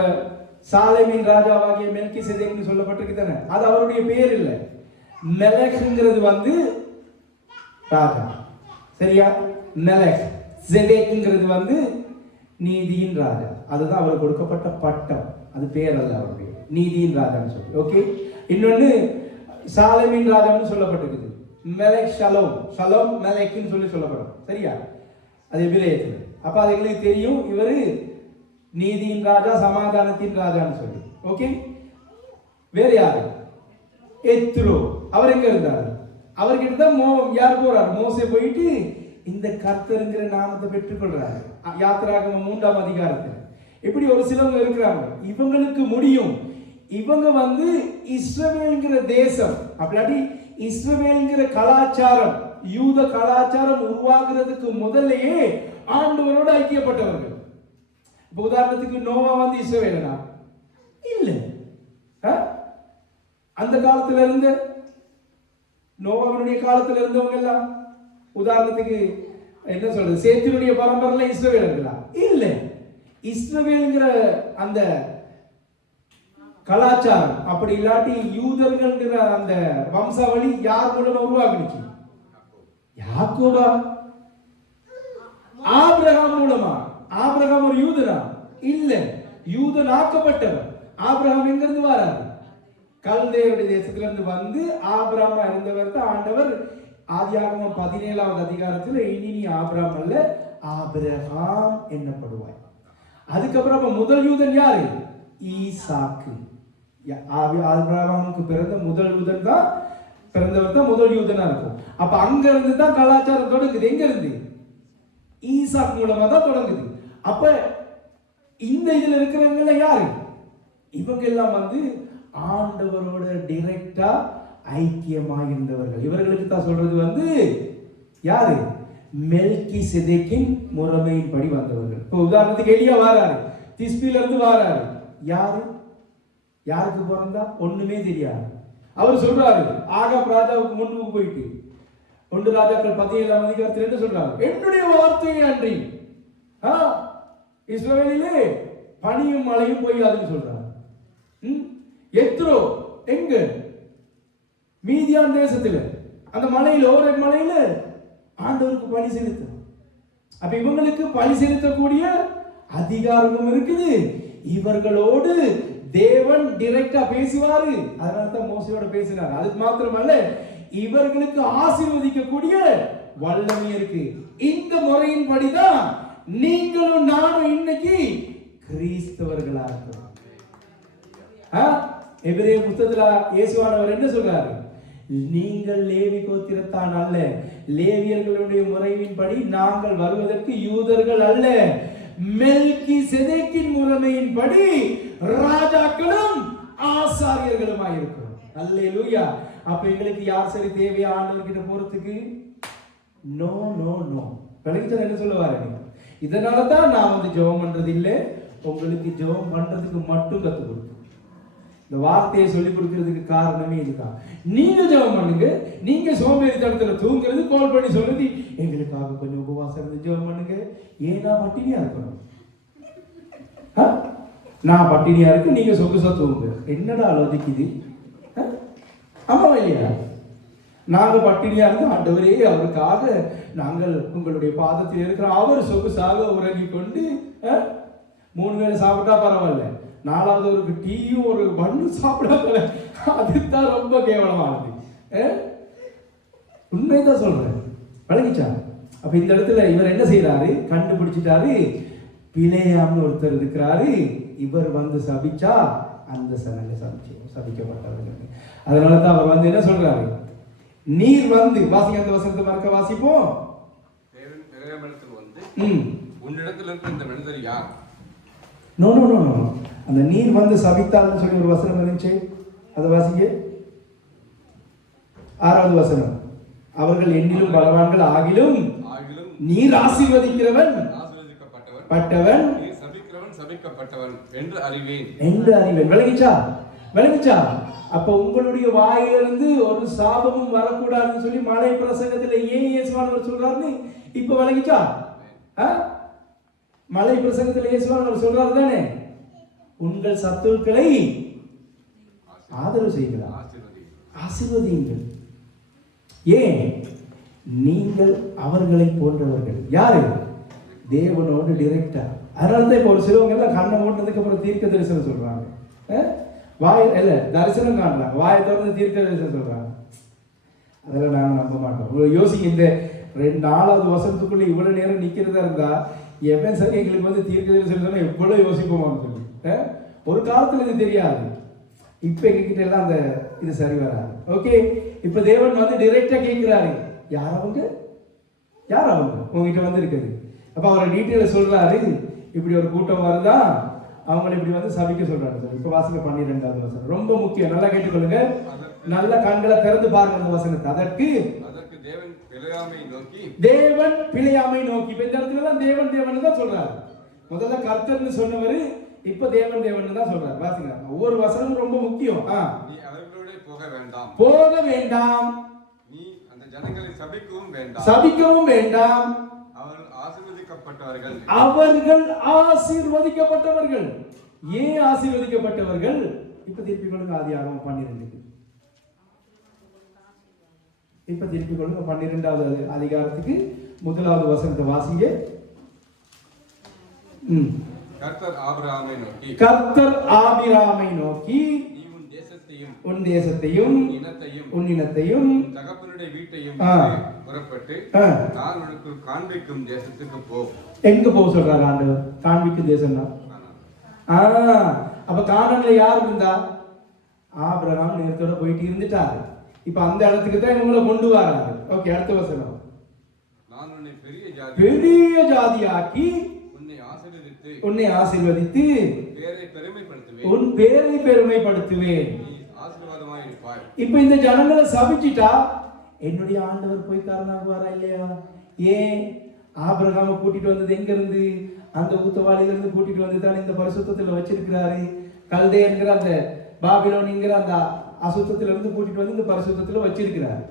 சாலேமின் ராஜாவாகிய மெல்கிசேதேக்னு சொல்லப்பட்டிருக்கு தானே, அது அவருடைய பேர் இல்லை. மெலக்ங்கிறது ராஜா. சரியா? மெலக். ஜெதேக்ங்கிறது நீதியின் ராஜா. அதுதான் அவருக்கு கொடுக்கப்பட்ட பட்டம், அது பேர் அல்ல அவருடைய. நீதியின் ராஜான்னு சொல்லி. ஓகே, இன்னொன்னு சாலேமின் ராஜான்னு சொல்லப்பட்டிருக்குது. மெலக் ஷலோம். ஷலோம் மெலக்னு சொல்லப்படும். சரியா? அது எபிரேயத்தில். அப்ப அது எங்களுக்கு தெரியும், இவரு நீதியின் ராஜா, சமாதானத்தின் ராஜான்னு சொல்லி. ஓகே, வேற யாரு? எத்ரோ. அவர் எங்க இருந்தாரு? அவர்கிட்ட தான் யார் போறாரு? மோசே போயிட்டு இந்த கர்த்தருங்கிற நாமத்தை பெற்றுக்கொள்றாரு. யாத்திராகமம் 3ஆம் அதிகாரத்தில். இப்படி ஒரு சிலவங்க இருக்கிறாங்க, இவங்களுக்கு முடியும். இவங்க இஸ்ரவேல்ங்கிற தேசம், அப்படி இஸ்ரவேல்ங்கிற கலாச்சாரம், யூத கலாச்சாரம் உருவாக்குறதுக்கு முதல்லயே ஆண்டவரோடு ஐக்கியப்பட்டவர்கள். இப்ப உதாரணத்துக்கு நோவா இஸ்ரவேலனா இல்ல. அந்த காலத்துல இருந்து நோவாவினுடைய காலத்துல இருந்தவங்க எல்லாம் உதாரணத்துக்கு என்ன சொல்றது, சேத்தினுடைய பரம்பரையில இஸ்ரவேலர்களா இல்ல. இஸ்ரவேல்ங்கிற அந்த கலாச்சாரம் அப்படி இல்லாட்டி யூதர்கள்ங்கிற அந்த வம்சாவளி யார் மூலமா உருவாக்குச்சு? யாக்கோபா, ஆபிரகாம் மூலமா. ஆபிரகாம் ஒரு யூதனா இல்ல, யூதன் ஆக்கப்பட்டவர். ஆபிரகாம் எங்க இருந்து வராரு? கல்தேயருடைய தேசத்திலிருந்து வந்து ஆபிரகாமா இருந்தவர் தான் ஆண்டவர் ஆதியாகமம் 17வது அதிகாரத்தில் இனி நீ ஆபிரகாம் அல்ல ஆபிரகாம் என்னப்படுவாய். அதுக்கப்புறம் முதல் யூதன் யாரு? ஈசாக்கு. ஆபிரகாமுக்கு பிறந்த முதல் யூதன் தான் பிறந்தவர் தான் முதல் யூதனா இருக்கும். அப்ப அங்க இருந்து தான் கலாச்சாரம் தொடங்குது. எங்க இருந்து? ஈசாக்கு மூலமா தான் தொடங்குது. அப்ப இந்த இதுல இருக்கிறவங்க யாரு? இவங்க எல்லாம் வந்து ஆண்டவரோட டைரக்டா ஐக்கியமாக இருந்தவர்கள். இவர்களுக்கு தான் சொல்றது வந்து யாரு? மெல்கிசேதேக்கின் முறைமையின்படி வந்தவர்கள். இப்போ உதாரணத்துக்கு எலியா வாராரு, திஸ்பில இருந்து வாராரு. யாரு? யாருக்கு பிறந்தா ஒண்ணுமே தெரியாது. அவர் சொல்றாரு ஆகாப் ராஜாவுக்கு முன்னுக்கு போயிட்டு 1 ராஜாக்கள் 17ஆம் அதிகாரத்தில் என்ன சொல்றாரு? என்னுடைய வார்த்தையை அன்றி இஸ்ரவேலிலே பனியும் மழையும் போயாதுன்னு சொல்றாரு. எத்ரோ எங்க? மீதியான் தேசத்துல அந்த மலையில ஒரு மலையில ஆண்டவருக்கு பலி செலுத்த. அப்ப இவங்களுக்கு பலி செலுத்தக்கூடிய அதிகாரமும் இருக்குது. இவர்களோடு தேவன் டைரக்டா பேசுவாரு. அதனால தான் மோசையோட பேசினார். அதுக்கு மாத்திரமல்ல இவர்களுக்கு ஆசீர்வதிக்கக்கூடிய வல்லமை இருக்கு. இந்த முறையின்படிதான் நீங்களும் நானும் இன்னைக்கு கிறிஸ்தவர்களா இருக்கிறோம். எபிரேய புத்தகத்துல இயேசுவானவர் என்ன சொல்றாரு? நீங்கள் லேவி கோத்திரத்தான் அல்ல, லேவியர்களுடைய முறையின்படி நாங்கள் வருவதற்கு யூதர்கள் அல்ல, மெல்கிசேதேக்கின் முறைமையின்படி ராஜாக்களும் ஆசாரியர்களுமாய் இருக்கிறோம். அல்லேலூயா. அப்ப எங்களுக்கு யார் சரி தேவையா ஆண்டவர்கிட்ட போறதுக்கு? No no no. பலகிச்சர் என்ன சொல்லுவாரு? இதனால தான் நான் வந்து ஜெபம் பண்றது இல்லை, உங்களுக்கு ஜெபம் பண்றதுக்கு மட்டும் கற்றுக் கொடுக்கும். இந்த வார்த்தையை சொல்லிக் கொடுக்கிறதுக்கு காரணமே இதுதான். நீங்க ஜெபம் பண்ணுங்க. நீங்க சோம்பேறி தடத்துல தூங்குறது, கால் பண்ணி சொல்றது எங்களுக்காக கொஞ்சம் உபவாசம் இருந்து ஜெபம் பண்ணுங்க. ஏன்னா பட்டினியா இருக்கணும். நான் பட்டினியா இருக்கு, நீங்க சொகுசா தூங்குங்க. என்னடா அலோதிக்குது? ஆமா இல்லையா? நாங்க பட்டினியா இருந்து ஆண்டவரே அவருக்காக நாங்கள் உங்களுடைய பாதத்தில் இருக்கிற அவர் சொகுசாக உறங்கி கொண்டு 3 வேளை சாப்பிட்டா பரவாயில்ல, 4வது ஒரு டீயும் ஒரு பண்ணு சாப்பிடாத, அதுதான் ரொம்ப கேவலமானது. உண்மைதான் சொல்றேன். பழகிச்சா? அப்ப இந்த இடத்துல இவர் என்ன செய்யறாரு? கண்டுபிடிச்சிட்டாரு. பிலேயாம்னு ஒருத்தர் இருக்கிறாரு. இவர் வந்து சபிச்சா அந்த சனங்க சபிக்கப்பட்டவர்கள். அதனால தான் அவர் வந்து என்ன சொல்றாரு? நீர் வந்து வாசிங்க, அந்த வசனத்தை மறக்க வாசிப்போம். உன்னிடத்தில் இருக்கிற இந்த மனிதர் யார்? No no no no. அந்த நீர் வந்து சபித்தால்னு சொல்லி ஒரு வசனம் இருந்துச்சு, அதை வாசிங்க. 6வது வசனம். அவர்கள் எண்ணிலும் பலவான்கள் ஆகிலும் நீர் ஆசீர்வதிக்கிறவன் பட்டவன், சபிக்கிறவன் சபிக்கப்பட்டவன் என்று அறிவேன். விளங்கிச்சா? விளங்கிச்சா? அப்ப உங்களுடைய வாயிலிருந்து ஒரு சாபமும் வரக்கூடாதுன்னு சொல்லி மலை பிரசங்கத்துல ஏன் இயேசுவானவர் சொல்றாருன்னு இப்ப விளங்கிச்சா? மலை பிரசங்கத்துல இயேசுவானவர் சொல்றாரு தானே, உங்கள் சத்துருக்களை ஆதரவு செய்யுங்களா, ஆசீர்வதியுங்கள். ஏன்? நீங்கள் அவர்களை போன்றவர்கள். யாரு? தேவனோடு டைரக்டா. அதனாலதான் இப்ப ஒரு சிலவங்க எல்லாம் கண்ணை மூட்டினதுக்கு அப்புறம் தீர்க்க தரிசனம் சொல்றாங்க. வாய் இல்ல தரிசனம் காண்றாங்க, வாயை திறந்து தீர்க்க தரிசனம் சொல்றாங்க. அதெல்லாம் நாங்க நம்ப மாட்டோம். யோசிங்க, இந்த 4வது வசனத்துக்குள்ள இவ்வளவு நேரம் நிக்கிறதா இருந்தா எவன் சரி எங்களுக்கு வந்து தீர்க்க தரிசனம் சொன்னா எவ்வளவு யோசிப்போமான்னு சொல்லி. ஒரு காலத்துல இது தெரியாது, இப்ப எங்ககிட்ட எல்லாம் அந்த இது சரி வராது. ஓகே, இப்ப தேவன் வந்து டைரக்டா கேட்கிறாரு, யார் அவங்க, யார் அவங்க உங்ககிட்ட வந்து இருக்குது. அப்ப அவரை டீட்டெயில சொல்றாரு, இப்படி ஒரு கூட்டம் வருதா, அவங்களை இப்படி வந்து சபிக்க சொல்றாரு. இப்ப வாசிக்க 12வது வசனம் ரொம்ப முக்கியம், நல்லா கேட்டுக்கொள்ளுங்க, நல்ல கண்களை திறந்து பாருங்க அந்த வசனத்தை. அதற்கு தேவன் பிலேயாமை நோக்கி, தேவன் பிலேயாமை நோக்கி. இப்ப இந்த இடத்துல தான் தேவன் தேவன் தான் சொல்றாரு. முதல்ல கர்த்தர்னு சொன்னவர் இப்ப தேவன் தேவன் தான் சொல்றாரு. வாசிங்க, ஒவ்வொரு வசனமும் ரொம்ப முக்கியம். நீ அவர்களோட போக வேண்டாம், போக வேண்டாம், நீ அந்த ஜனங்களை சபிக்கவும் வேண்டாம், சபிக்கவும் வேண்டாம், அவர்கள் ஆசீர்வதிக்கப்பட்டவர்கள். அவர்கள் ஆசீர்வதிக்கப்பட்டவர்கள். ஏன் ஆசீர்வதிக்கப்பட்டவர்கள்? இப்ப திருப்பி கொள்ளுங்க ஆதியாகமம் 12. இப்ப திருப்பி கொள்ளுங்க 12வது அதிகாரத்துக்கு 1வது வசனத்தை வாசிங்க. கர்த்தர் ஆபிரகாமை நோக்கி, கர்த்தர் ஆபிரகாமை நோக்கி, நீ உன் தேசத்தை உன் தேசத்தையும் உன் இனத்தையும் தகப்பனுடைய வீட்டையும் புறப்பட்டு நான் உனக்கு காண்பிக்கும் தேசத்துக்கு போ. எங்க போக சொல்றாரு ஆண்டவர்? காண்பிக்கும் தேசம் தான். அப்ப கானான்ல யார் இருந்தா? ஆபிரகாம் நேரத்தோட போயிட்டு இருந்துட்டாரு. இப்ப அந்த இடத்துக்கு தான் இவங்களை கொண்டு வராரு. ஓகே, அடுத்த வசனம். நான் உன்னை பெரிய ஜாதியாக்கி உன்னை ஆசீர்வதித்து உன் பேரை பெருமைப்படுத்துவேன். இப்ப இந்த ஜனங்களை சபிச்சிட்டா என்னுடைய ஆண்டவர் போய் காரணாகுவாரா இல்லையா? ஏன் ஆபிரகாம கூட்டிட்டு வந்தது எங்க இருந்து? அந்த ஊத்தவாளியில இருந்து கூட்டிட்டு வந்து தான் இந்த பரிசுத்தத்துல வச்சிருக்கிறாரு. கல்தே என்கிற அந்த பாபிலோன்ங்கிற அந்த அசுத்தத்துல இருந்து கூட்டிட்டு வந்து இந்த பரிசுத்தத்துல வச்சிருக்கிறாரு.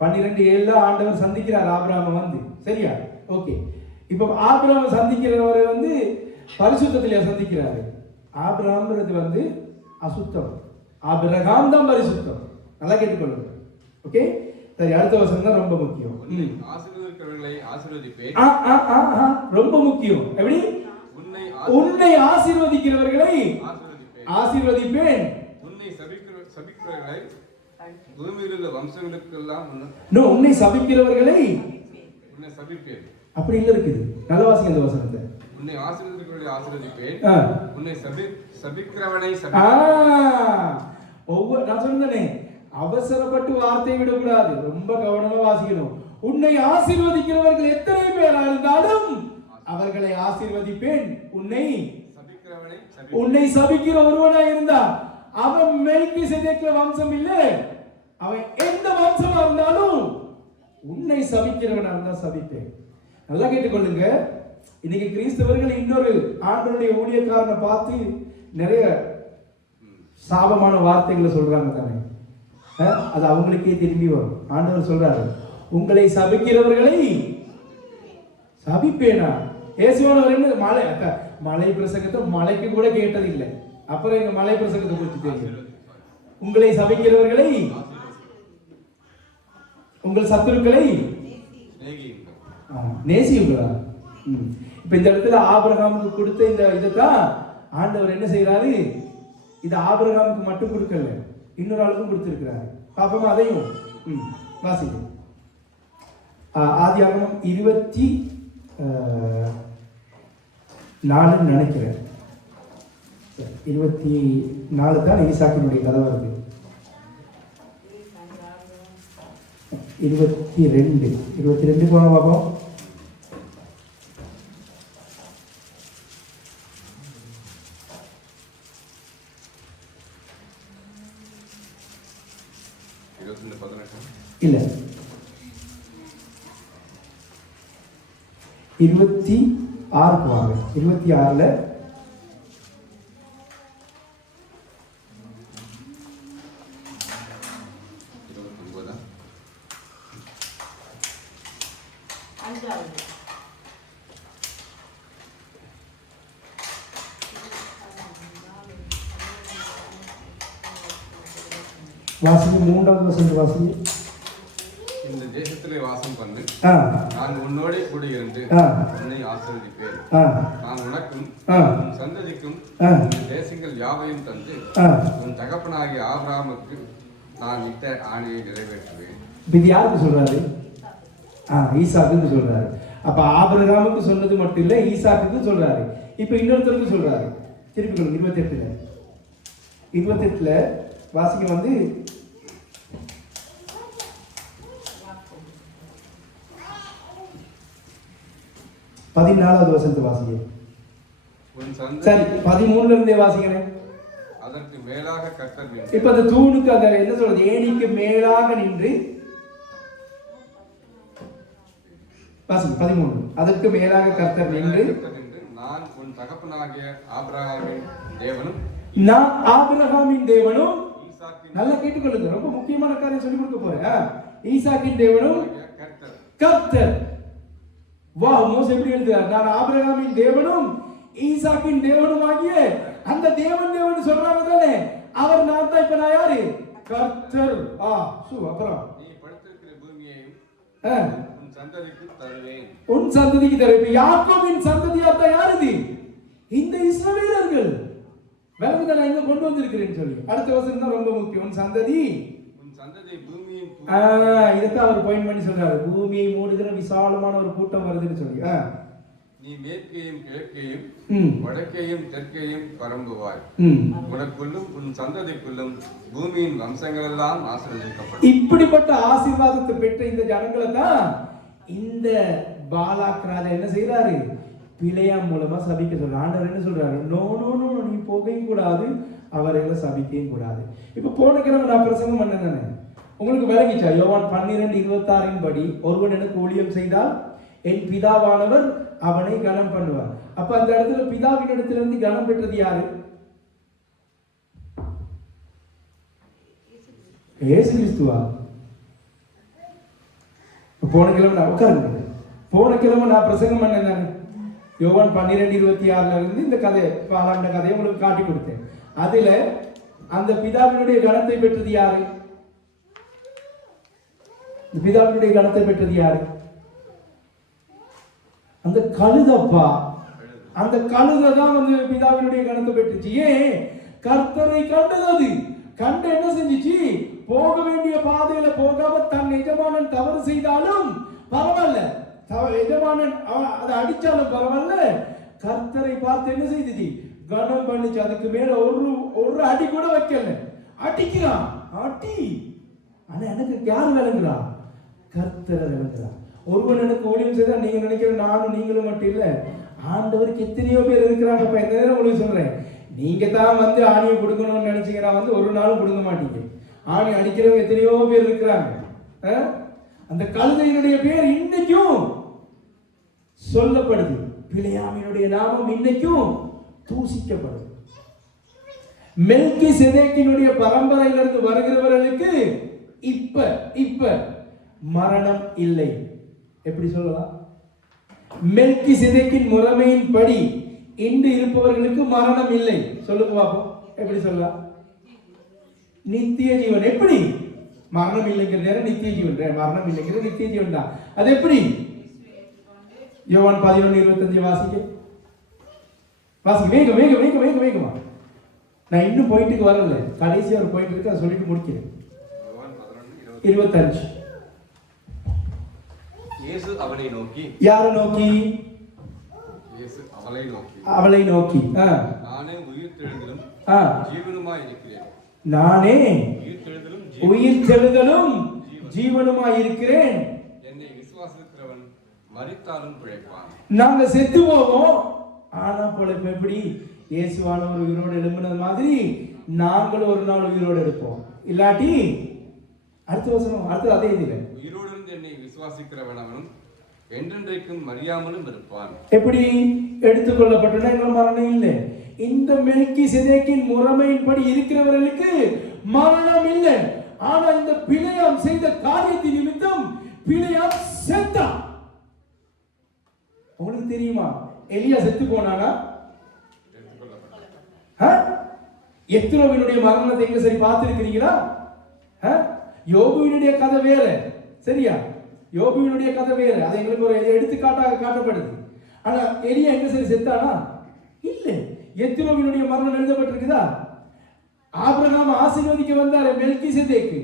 12:7 ஆண்டவர் சந்திக்கிறார் ஆபிரகாம வந்து. சரியா? ஓகே. இப்ப ஆபிரகாம சந்திக்கிறவரை வந்து பரிசுத்தத்திலே சந்திக்கிறாரு. ஆபிரகாம்ங்கிறது வந்து அசுத்தம், ஆபிரகாம் தான் பரிசுத்தம். நல்லா கேட்டுக்கொள்ளுங்க. ஓகே, சரி, அடுத்த வசனம் தான் ரொம்ப முக்கியம். ரொம்ப முக்கியம். எப்படி? உன்னை ஆசீர்வதிக்கிறவர்களை ஆசீர்வதிப்பேன். பூமியில் உள்ள வம்சங்களுக்கெல்லாம் உன்னை சபிக்கிறவர்களை அப்படி இல்ல இருக்குது. நல்ல வாசிங்க இந்த வசனத்தை. உன்னை ஆசீர்வதிக்கிறவர்களை ஆசீர்வதிப்பேன், உன்னை சபிக்கிறவனை நான் சொன்னேனே, அவசரப்பட்டு வார்த்தை விடக்கூடாது, ரொம்ப கவனமா வாசிக்கணும். உன்னை ஆசீர்வதிக்கிறவர்கள் எத்தனை பேரா இருந்தாலும் அவர்களை ஆசீர்வதிப்பேன். உன்னை சபிக்கிற ஒருவனா இருந்தா அவன் மெல்கிசேதேக்கிற வம்சம் இல்ல, அவன் எந்த வம்சமா இருந்தாலும் உன்னை சபிக்கிறவனா இருந்தா சபிப்பேன். நல்லா கேட்டுக்கொள்ளுங்க. இன்னைக்கு கிறிஸ்தவர்கள் இன்னொரு ஆண்டவருடைய ஊழியக்காரனை பார்த்து நிறைய சாபமான வார்த்தைகளை சொல்றாங்க தானே. அது அவங்களுக்கே திரும்பி வரும். ஆண்டவர் சொல்றாரு, உங்களை சபிக்கிறவர்களை சபிப்பேனா? ஏசுவானவர் என்ன மலை பிரசங்கத்தை மலைக்கு கூட கேட்டதில்லை. அப்புறம் எங்க மலை பிரசங்கத்தை குறித்து தெரியும். உங்களை சபிக்கிறவர்களை, உங்கள் சத்துருக்களை நேசியுங்களா? இப்ப இந்த இடத்துல ஆபிரகாமுக்கு கொடுத்த இந்த இதைத்தான் ஆண்டவர் என்ன செய்யறாரு? இது ஆபிரகாமுக்கு மட்டும் கொடுக்கல, இன்னொரு ஆளுக்கும் கொடுத்திருக்கிறாரு. பாப்போமா அதையும்? வாசிக்கும். ஆதியாகமம் 24 நினைக்கிறேன். 24 தான் ஈசாக்கினுடைய கதை வருது. 22 போன பாப்போம். இல்ல 26 வாங்க. 26 வாசிங்க. 3வது வசனம் வாசிங்க. இந்த தேசத்திலே வாசம் பண்ணு, நான் உன்னோட கூட இருந்து உன்னை ஆசீர்வதிப்பேன். நான் உனக்கும் உன் சந்ததிக்கும் தேசங்கள் யாவையும் தந்து உன் தகப்பனாகிய ஆபிரகாமுக்கு நான் இட்ட ஆணையை நிறைவேற்றுவேன். இது யாருக்கு சொல்றாரு? ஈசாக்குன்னு சொல்றாரு. அப்ப ஆபிரகாமுக்கு சொன்னது மட்டும் இல்ல, ஈசாக்குக்கு சொல்றாரு. இப்ப இன்னொருத்தருக்கு சொல்றாரு. திருப்பி 28 வாசிக்க வந்து 14வது வசனத்தை வாசிங்க. சரி, 13 இருந்தே வாசிக்கிறேன். அதற்கு மேலாக கர்த்தர் நின்று, இப்ப அந்த தூணுக்கு அந்த என்ன சொல்றது, ஏணிக்கு மேலாக நின்று வாசிங்க. 13 அதற்கு மேலாக கர்த்தர் நின்று, நான் உன் தகப்பனாகிய ஆபிரகாமின் தேவனும், நான் ஆபிரகாமின் தேவனும். நல்லா கேட்டுக்கொள்ளுங்க, ரொம்ப முக்கியமான காரியம் சொல்லி கொடுக்க போறேன். ஈசாக்கின் தேவனும் கர்த்தர். வா, மோசே எப்படி எழுதுறார்? நான் ஆபிரகாமின் தேவனும் ஈசாக்கின் தேவனும் ஆகிய அந்த தேவன் சொல்றாங்க தானே, அவர் நான் தான். இப்ப நான் யாரு? கர்த்தர். அப்புறம் நீ படுத்திருக்கிற பூமியையும் உன் சந்ததிக்கு தருவேன். உன் சந்ததிக்கு தருவேன். யாக்கோபின் சந்ததியா தான் யாரு? இந்த இஸ்ரவேலர்கள். விளங்குதா நான் இங்க கொண்டு வந்திருக்கிறேன்னு சொல்லி. அடுத்த வசனம் தான் ரொம்ப முக்கியம். உன் சந்ததி பூமியின் இதைத்தான் அவர் பாயிண்ட் பண்ணி சொல்றாரு. பூமியை மூடுகிற விசாலமான ஒரு கூட்டம் வருதுன்னு சொல்லி. நீ மேற்கையும் கிழக்கையும் வடக்கையும் தெற்கையும் பரம்புவாய். உனக்குள்ளும் உன் சந்ததிக்குள்ளும் பூமியின் வம்சங்கள் எல்லாம் ஆசீர்வதிக்கப்படும். இப்படிப்பட்ட ஆசீர்வாதத்தை பெற்ற இந்த ஜனங்களை தான் இந்த பாலாக் ராஜா என்ன செய்யறாரு? பிழையாம் மூலமா சபிக்க சொல்றாரு. ஆண்டவர் என்ன சொல்றாரு? நோ நோ நோ, நீ போகவும் கூடாது, அவர்களை சபிக்கவும் கூடாது. இப்ப போன கிழமை நான் பிரசங்கம் பண்ணேன் தானே, உங்களுக்கு விளங்கிச்சா? யோவான் 12:26 படி ஒருவன் எனக்கு ஊழியம் செய்தால் என் பிதாவானவர் அவனை கனம் பண்ணுவார். அப்ப அந்த இடத்துல பிதாவின் இடத்துல இருந்து கனம் பெற்றது யாரு? இயேசு கிறிஸ்துவா? போன கிழமை நான் உட்கார்ந்து போன கிழமை நான் பிரசங்கம் பண்ணேன் தானே, யோவான் 12:26 இருந்து இந்த கதை பாலாண்ட கதையை உங்களுக்கு காட்டி கொடுத்தேன். அதுல அந்த பிதாவினுடைய கனத்தை பெற்றது யாரு? பிதாவினுடைய கனத்தை பெற்றது யாரு? அந்த கழுதப்பா. அந்த கழுதை தான் வந்து பிதாவினுடைய கனத்தை பெற்றுச்சு. ஏன்? கர்த்தரை கண்டது. கண்டு என்ன செஞ்சிச்சு? போக வேண்டிய பாதையில போகாம தன் எஜமானன் தவறு செய்தாலும் பரவாயில்ல, எஜமானன் அதை அடிச்சாலும் பரவாயில்ல, கர்த்தரை பார்த்து என்ன செய்துச்சு? கனம் பண்ணிச்சு. அதுக்கு மேல ஒரு அடி கூட வைக்கல. அடிக்கிறான், அடி. ஆனா எனக்கு யார் விளங்குறா? கர்த்தரை விளங்குறா. ஒருவன் எனக்கு ஊழியம் செய்தா நீங்க நினைக்கிற நானும் நீங்களும் மட்டும் இல்ல, ஆண்டவருக்கு எத்தனையோ பேர் இருக்கிறாங்க. இப்ப இந்த நேரம் உங்களுக்கு சொல்றேன், நீங்க தான் வந்து ஆணியை கொடுக்கணும்னு நினைச்சீங்கன்னா வந்து ஒரு நாளும் கொடுக்க மாட்டீங்க. ஆணி அடிக்கிறவங்க எத்தனையோ பேர் இருக்கிறாங்க. அந்த கழுதையினுடைய பேர் இன்னைக்கும் சொல்லப்படுது. பிலேயாமினுடைய நாமம் இன்னைக்கும் தூசிக்கப்படுது. மெல்கிசேதேக்கினுடைய பரம்பரையிலிருந்து வருகிறவர்களுக்கு இப்ப மரணம் இல்லை. எப்படி சொல்லலாம்? மெல்கிசேதேக்கின் முறைமையின் படி இன்று இருப்பவர்களுக்கு மரணம் இல்லை. சொல்லுங்க பாப்போம், எப்படி சொல்லலாம்? நித்திய ஜீவன். எப்படி? மரணம் இல்லைங்கிற நேரம் நித்திய ஜீவன், மரணம் இல்லைங்கிற நித்திய ஜீவன் தான். அது எப்படி? யோவான் 11:25 வாசிக்க வேகமா. நான் இன்னும் பாயிண்ட்டுக்கு வரல, கடைசியா ஒரு பாயிண்ட் இருக்கு, அதை சொல்லிட்டு முடிக்கிறேன். 25. இயேசு அவனை நோக்கி. யாரை நோக்கி? இயேசு அவளை நோக்கி. நானே உயிர்த்தெழுதலும் ஜீவனுமாய் இருக்கிறேன். நானே உயிர்த்தெழுதலும் ஜீவனுமாய் இருக்கிறேன். என்னை விசுவாசிக்கிறவன் மரித்தாலும் பிழைப்பான். நாங்க செத்து போவோம், ஆனா பொழைப்பு. எப்படி? இயேசுவானவர் உயிரோடு எழும்பினது மாதிரி நாங்களும் ஒரு நாள் உயிரோடு எடுப்போம். இல்லாட்டி அடுத்த வசனம், அடுத்து அதே இதுல உயிரோடு இருந்து என்னை விசுவாசிக்கிறவனும் என்றென்றைக்கும் மறியாமலும் இருப்பான். எப்படி எடுத்துக்கொள்ளப்பட்டன? எங்கள் மரணம் இல்லை. இந்த மெல்கிசேதேக்கின் முறைமையின்படி இருக்கிறவர்களுக்கு மரணம் இல்லை. ஆனா இந்த பிலேயாம் செய்த காரியத்தின் நிமித்தம் பிலேயாம் செத்தான். உங்களுக்கு தெரியுமா எலியா செத்து போனானா? எத்ரோவினுடைய மரணத்தை எங்க சரி பார்த்திருக்கிறீங்களா? யோபுவினுடைய கதை வேற, சரியா? யோபுவினுடைய கதை வேற, அது எங்களுக்கு ஒரு எடுத்துக்காட்டாக காட்டப்படுது. ஆனா எலியா எங்க சரி செத்தானா? இல்ல. எத்ரோவினுடைய மரணம் எழுதப்பட்டிருக்குதா? ஆபிரகாம் ஆசீர்வதிக்க வந்தாரு மெல்கிசேதேக்கு,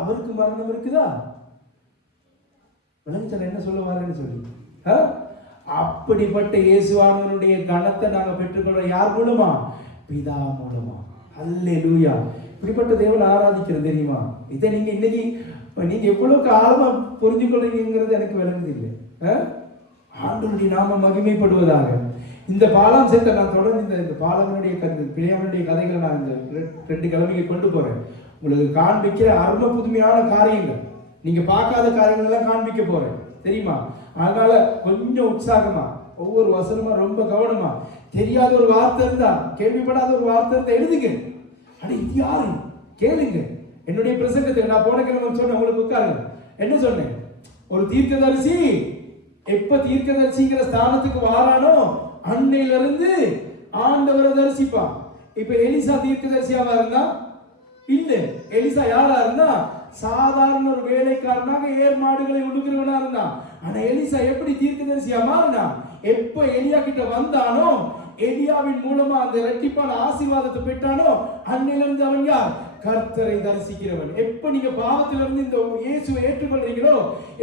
அவருக்கு மரணம் இருக்குதா? விளங்குச்சல என்ன சொல்லுவாருன்னு சொல்லி. அப்படிப்பட்ட இயேசுவானவருடைய கனத்தை நாங்க பெற்றுக்கொள்ள யார் மூலமா? பிதா மூலமா. அல்லேலூயா. இப்படிப்பட்ட தேவனை ஆராதிக்கிறது தெரியுமா? இதை நீங்க இன்னைக்கு நீங்க எவ்வளவுக்கு ஆழமா புரிஞ்சு கொள்றீங்கிறது எனக்கு விளங்குது இல்லை. ஆண்டவருடைய நாம மகிமைப்படுவதாக. இந்த பாலம் சேர்த்த நான் தொடர்ந்து இந்த பாலகனுடைய பிழையாமனுடைய கதைகளை நான் இந்த 2 கிழமைக்கு கொண்டு போறேன். உங்களுக்கு காண்பிக்கிற அருமை புதுமையான காரியங்கள், நீங்க பார்க்காத காரியங்கள் எல்லாம் காண்பிக்க போறேன், தெரியுமா? அதனால கொஞ்சம் உற்சாகமா ஒவ்வொரு வசனமா ரொம்ப கவனமா, தெரியாத ஒரு வார்த்தை இருந்தா, கேள்விப்படாத ஒரு வார்த்தை இருந்தா எழுதுங்க. அட இது யாரு கேளுங்க. என்னுடைய பிரசங்கத்தை நான் போன கிழமை சொன்னேன், உங்களுக்கு உட்காருங்க. என்ன சொன்னேன்? ஒரு தீர்க்கதரிசி எப்ப தீர்க்கதரிசிங்கிற ஸ்தானத்துக்கு வாரானோ அன்னையில இருந்து ஆண்டவரை தரிசிப்பான். இப்ப எலிசா தீர்க்கதரிசியாவா இருந்தா இல்ல. எலிசா யாரா இருந்தா? சாதாரண ஒரு வேலைக்காரனாக ஏர் மாடுகளை உடுக்கிறவனா இருந்தான். ஆனா எலிசா எப்படி தீர்க்கதரிசியா மாறினா? எப்ப எலியா கிட்ட வந்தானோ, எலியாவின் மூலமா அந்த இரட்டிப்பான ஆசீர்வாதத்தை பெற்றானோ, அன்னிலிருந்து அவன் யார்? கர்த்தரை தரிசிக்கிறவன். எப்ப நீங்க பாவத்திலிருந்து இந்த இயேசுவை ஏற்றுக்கொள்றீங்களோ,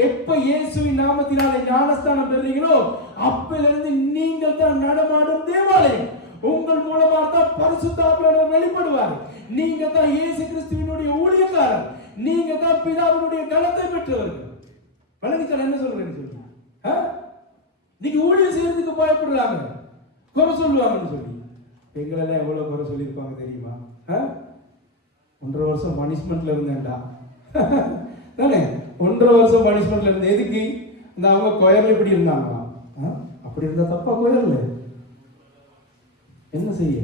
எப்ப இயேசுவின் நாமத்தினாலே ஞானஸ்தானம் பெறுறீங்களோ, அப்பிலிருந்து நீங்கள் தான் நடமாடும் தேவாலயம். உங்கள் மூலமா தான் பரிசுத்த ஆவியானவர் வெளிப்படுவார். நீங்க தான் இயேசு கிறிஸ்துவினுடைய ஊழியக்காரர். நீங்க தான் பிதாவினுடைய கனத்தை பெற்றவர்கள். வழங்கிச்சார் என்ன சொல்றேன்னு சொல்லி நீங்க ஊழியம் செய்யறதுக்கு பயப்படுறாங்க, குறை சொல்லுவாங்கன்னு சொல்லி. எங்களெல்லாம் எவ்வளவு குறை சொல்லியிருப்பாங்க தெரியுமா? 1.5 வருஷம் பனிஷ்மெண்ட்ல இருந்தேன்டா தானே. 1.5 வருஷம் பனிஷ்மெண்ட்ல இருந்தேன். எதுக்கு? இந்த அவங்க கொயர்ல இப்படி இருந்தாங்களா? அப்படி இருந்தா தப்பா கொயர்ல என்ன செய்ய?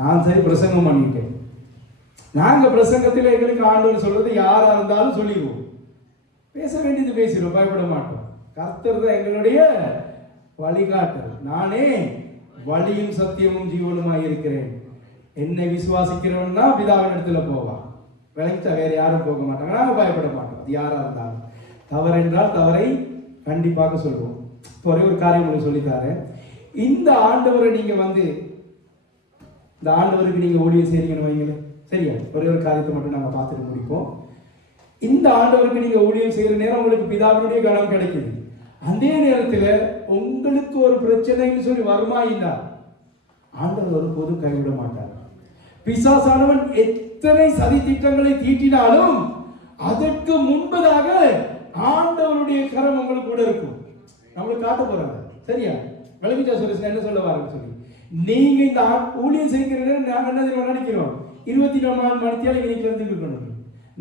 நான் சரி பிரசங்கம் பண்ணிட்டேன். நாங்க பிரசங்கத்தில் எங்களுக்கு ஆண்டவர் சொல்றது யாரா இருந்தாலும் சொல்லிடுவோம். பேச வேண்டியது பேசிடுவோம், பயப்பட மாட்டோம். கர்த்தர் தான் எங்களுடைய வழிகாட்டல். நானே வழியும் சத்தியமும் ஜீவனுமாய் இருக்கிறேன். என்னை விசுவாசிக்கிறவன் தான் பிதாவின் இடத்துல போவான். விளங்கிட்டா வேற யாரும் போக மாட்டாங்க. நாங்க பயப்பட மாட்டோம். அது யாரா இருந்தாலும். தவறு என்றால் தவறை கண்டிப்பாக சொல்வோம். இப்போ ஒரே ஒரு காரியம் உங்களுக்கு சொல்லித்தாரு. இந்த ஆண்டவரை நீங்க இந்த ஆண்டவருக்கு நீங்க ஊழியம் செய்றீங்கன்னு வைங்களேன், சரியா? ஒரே ஒரு காரியத்தை மட்டும் நாங்க பார்த்துட்டு முடிப்போம். இந்த ஆண்டவருக்கு நீங்க ஊழியம் செய்யற நேரம் உங்களுக்கு பிதாவினுடைய கனம் கிடைக்குது. அதே நேரத்தில் உங்களுக்கு ஒரு பிரச்சனைன்னு சொல்லி வருமா இல்ல, ஆண்டவர் ஒருபோதும் கைவிட மாட்டார். பிசாசானவன் எத்தனை சதி திட்டங்களை தீட்டினாலும் அதற்கு முன்பதாக ஆண்டவருடைய கரம் உங்களுக்கு கூட இருக்கும். நம்மளுக்கு காட்ட போறாங்க, சரியா? விளங்கிச்சா சொல்லி என்ன சொல்ல வாருன்னு சொல்லி. நீங்க இந்த ஊழியம் செய்கிற நாங்க என்ன நினைக்கிறோம், 24 மணித்தியால இன்னைக்கு இருந்து இருக்கணும்.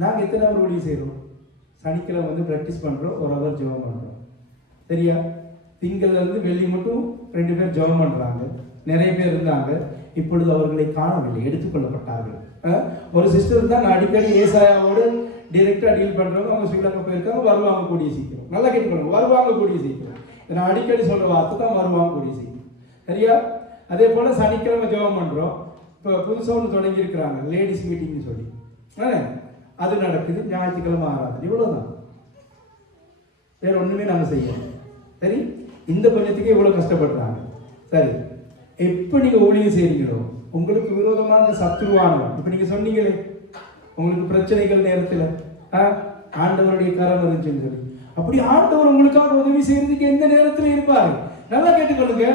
நாங்க எத்தனை அவர் ஊழியம் செய்யறோம்? சனிக்கிழமை பிராக்டிஸ் பண்றோம், 1 ஹவர் ஜெபம் பண்றோம், சரியா? திங்கள்ல இருந்து வெள்ளி மட்டும் 2 பேர் ஜெபம் பண்றாங்க. நிறைய பேர் இருந்தாங்க, இப்பொழுது அவர்களை காணவில்லை, எடுத்துக்கொள்ளப்பட்டார்கள். ஒரு சிஸ்டர் தான் நான் அடிக்கடி ஏசாயாவோடு டைரக்டா டீல் பண்றவங்க. அவங்க ஸ்ரீலங்கா போயிருக்காங்க, வருவாங்க கூடிய சீக்கிரம். நல்லா கேட்டுக்கணும், வருவாங்க கூடிய சீக்கிரம். நான் அடிக்கடி சொல்ற வார்த்தை தான், வருவாங்க கூடிய சீக்கிரம், சரியா? அதே போல சனிக்கிழமை ஜெபம் பண்றோம். இப்போ புதுசாக ஒன்று தொடங்கி இருக்கிறாங்க, லேடிஸ் மீட்டிங்னு சொல்லி. அது நடக்குது. ஞாயிற்றுக்கிழமை ஆராதனை. இவ்வளவுதான், வேற ஒண்ணுமே நாங்க செய்யணும். சரி, இந்த கொஞ்சத்துக்கு இவ்வளவு கஷ்டப்படுறாங்க. சரி, எப்ப நீங்க ஊழியம் செய்றீங்களோ உங்களுக்கு விரோதமாக சத்துருவானவன், இப்ப நீங்க சொன்னீங்களே உங்களுக்கு பிரச்சனைகள் நேரத்துல ஆண்டவருடைய கரம் இருந்துச்சுன்னு சொல்லி, அப்படி ஆண்டவர் உங்களுக்காக உதவி செய்யறதுக்கு எந்த நேரத்துல இருப்பாரு? நல்லா கேட்டுக்கொள்ளுங்க.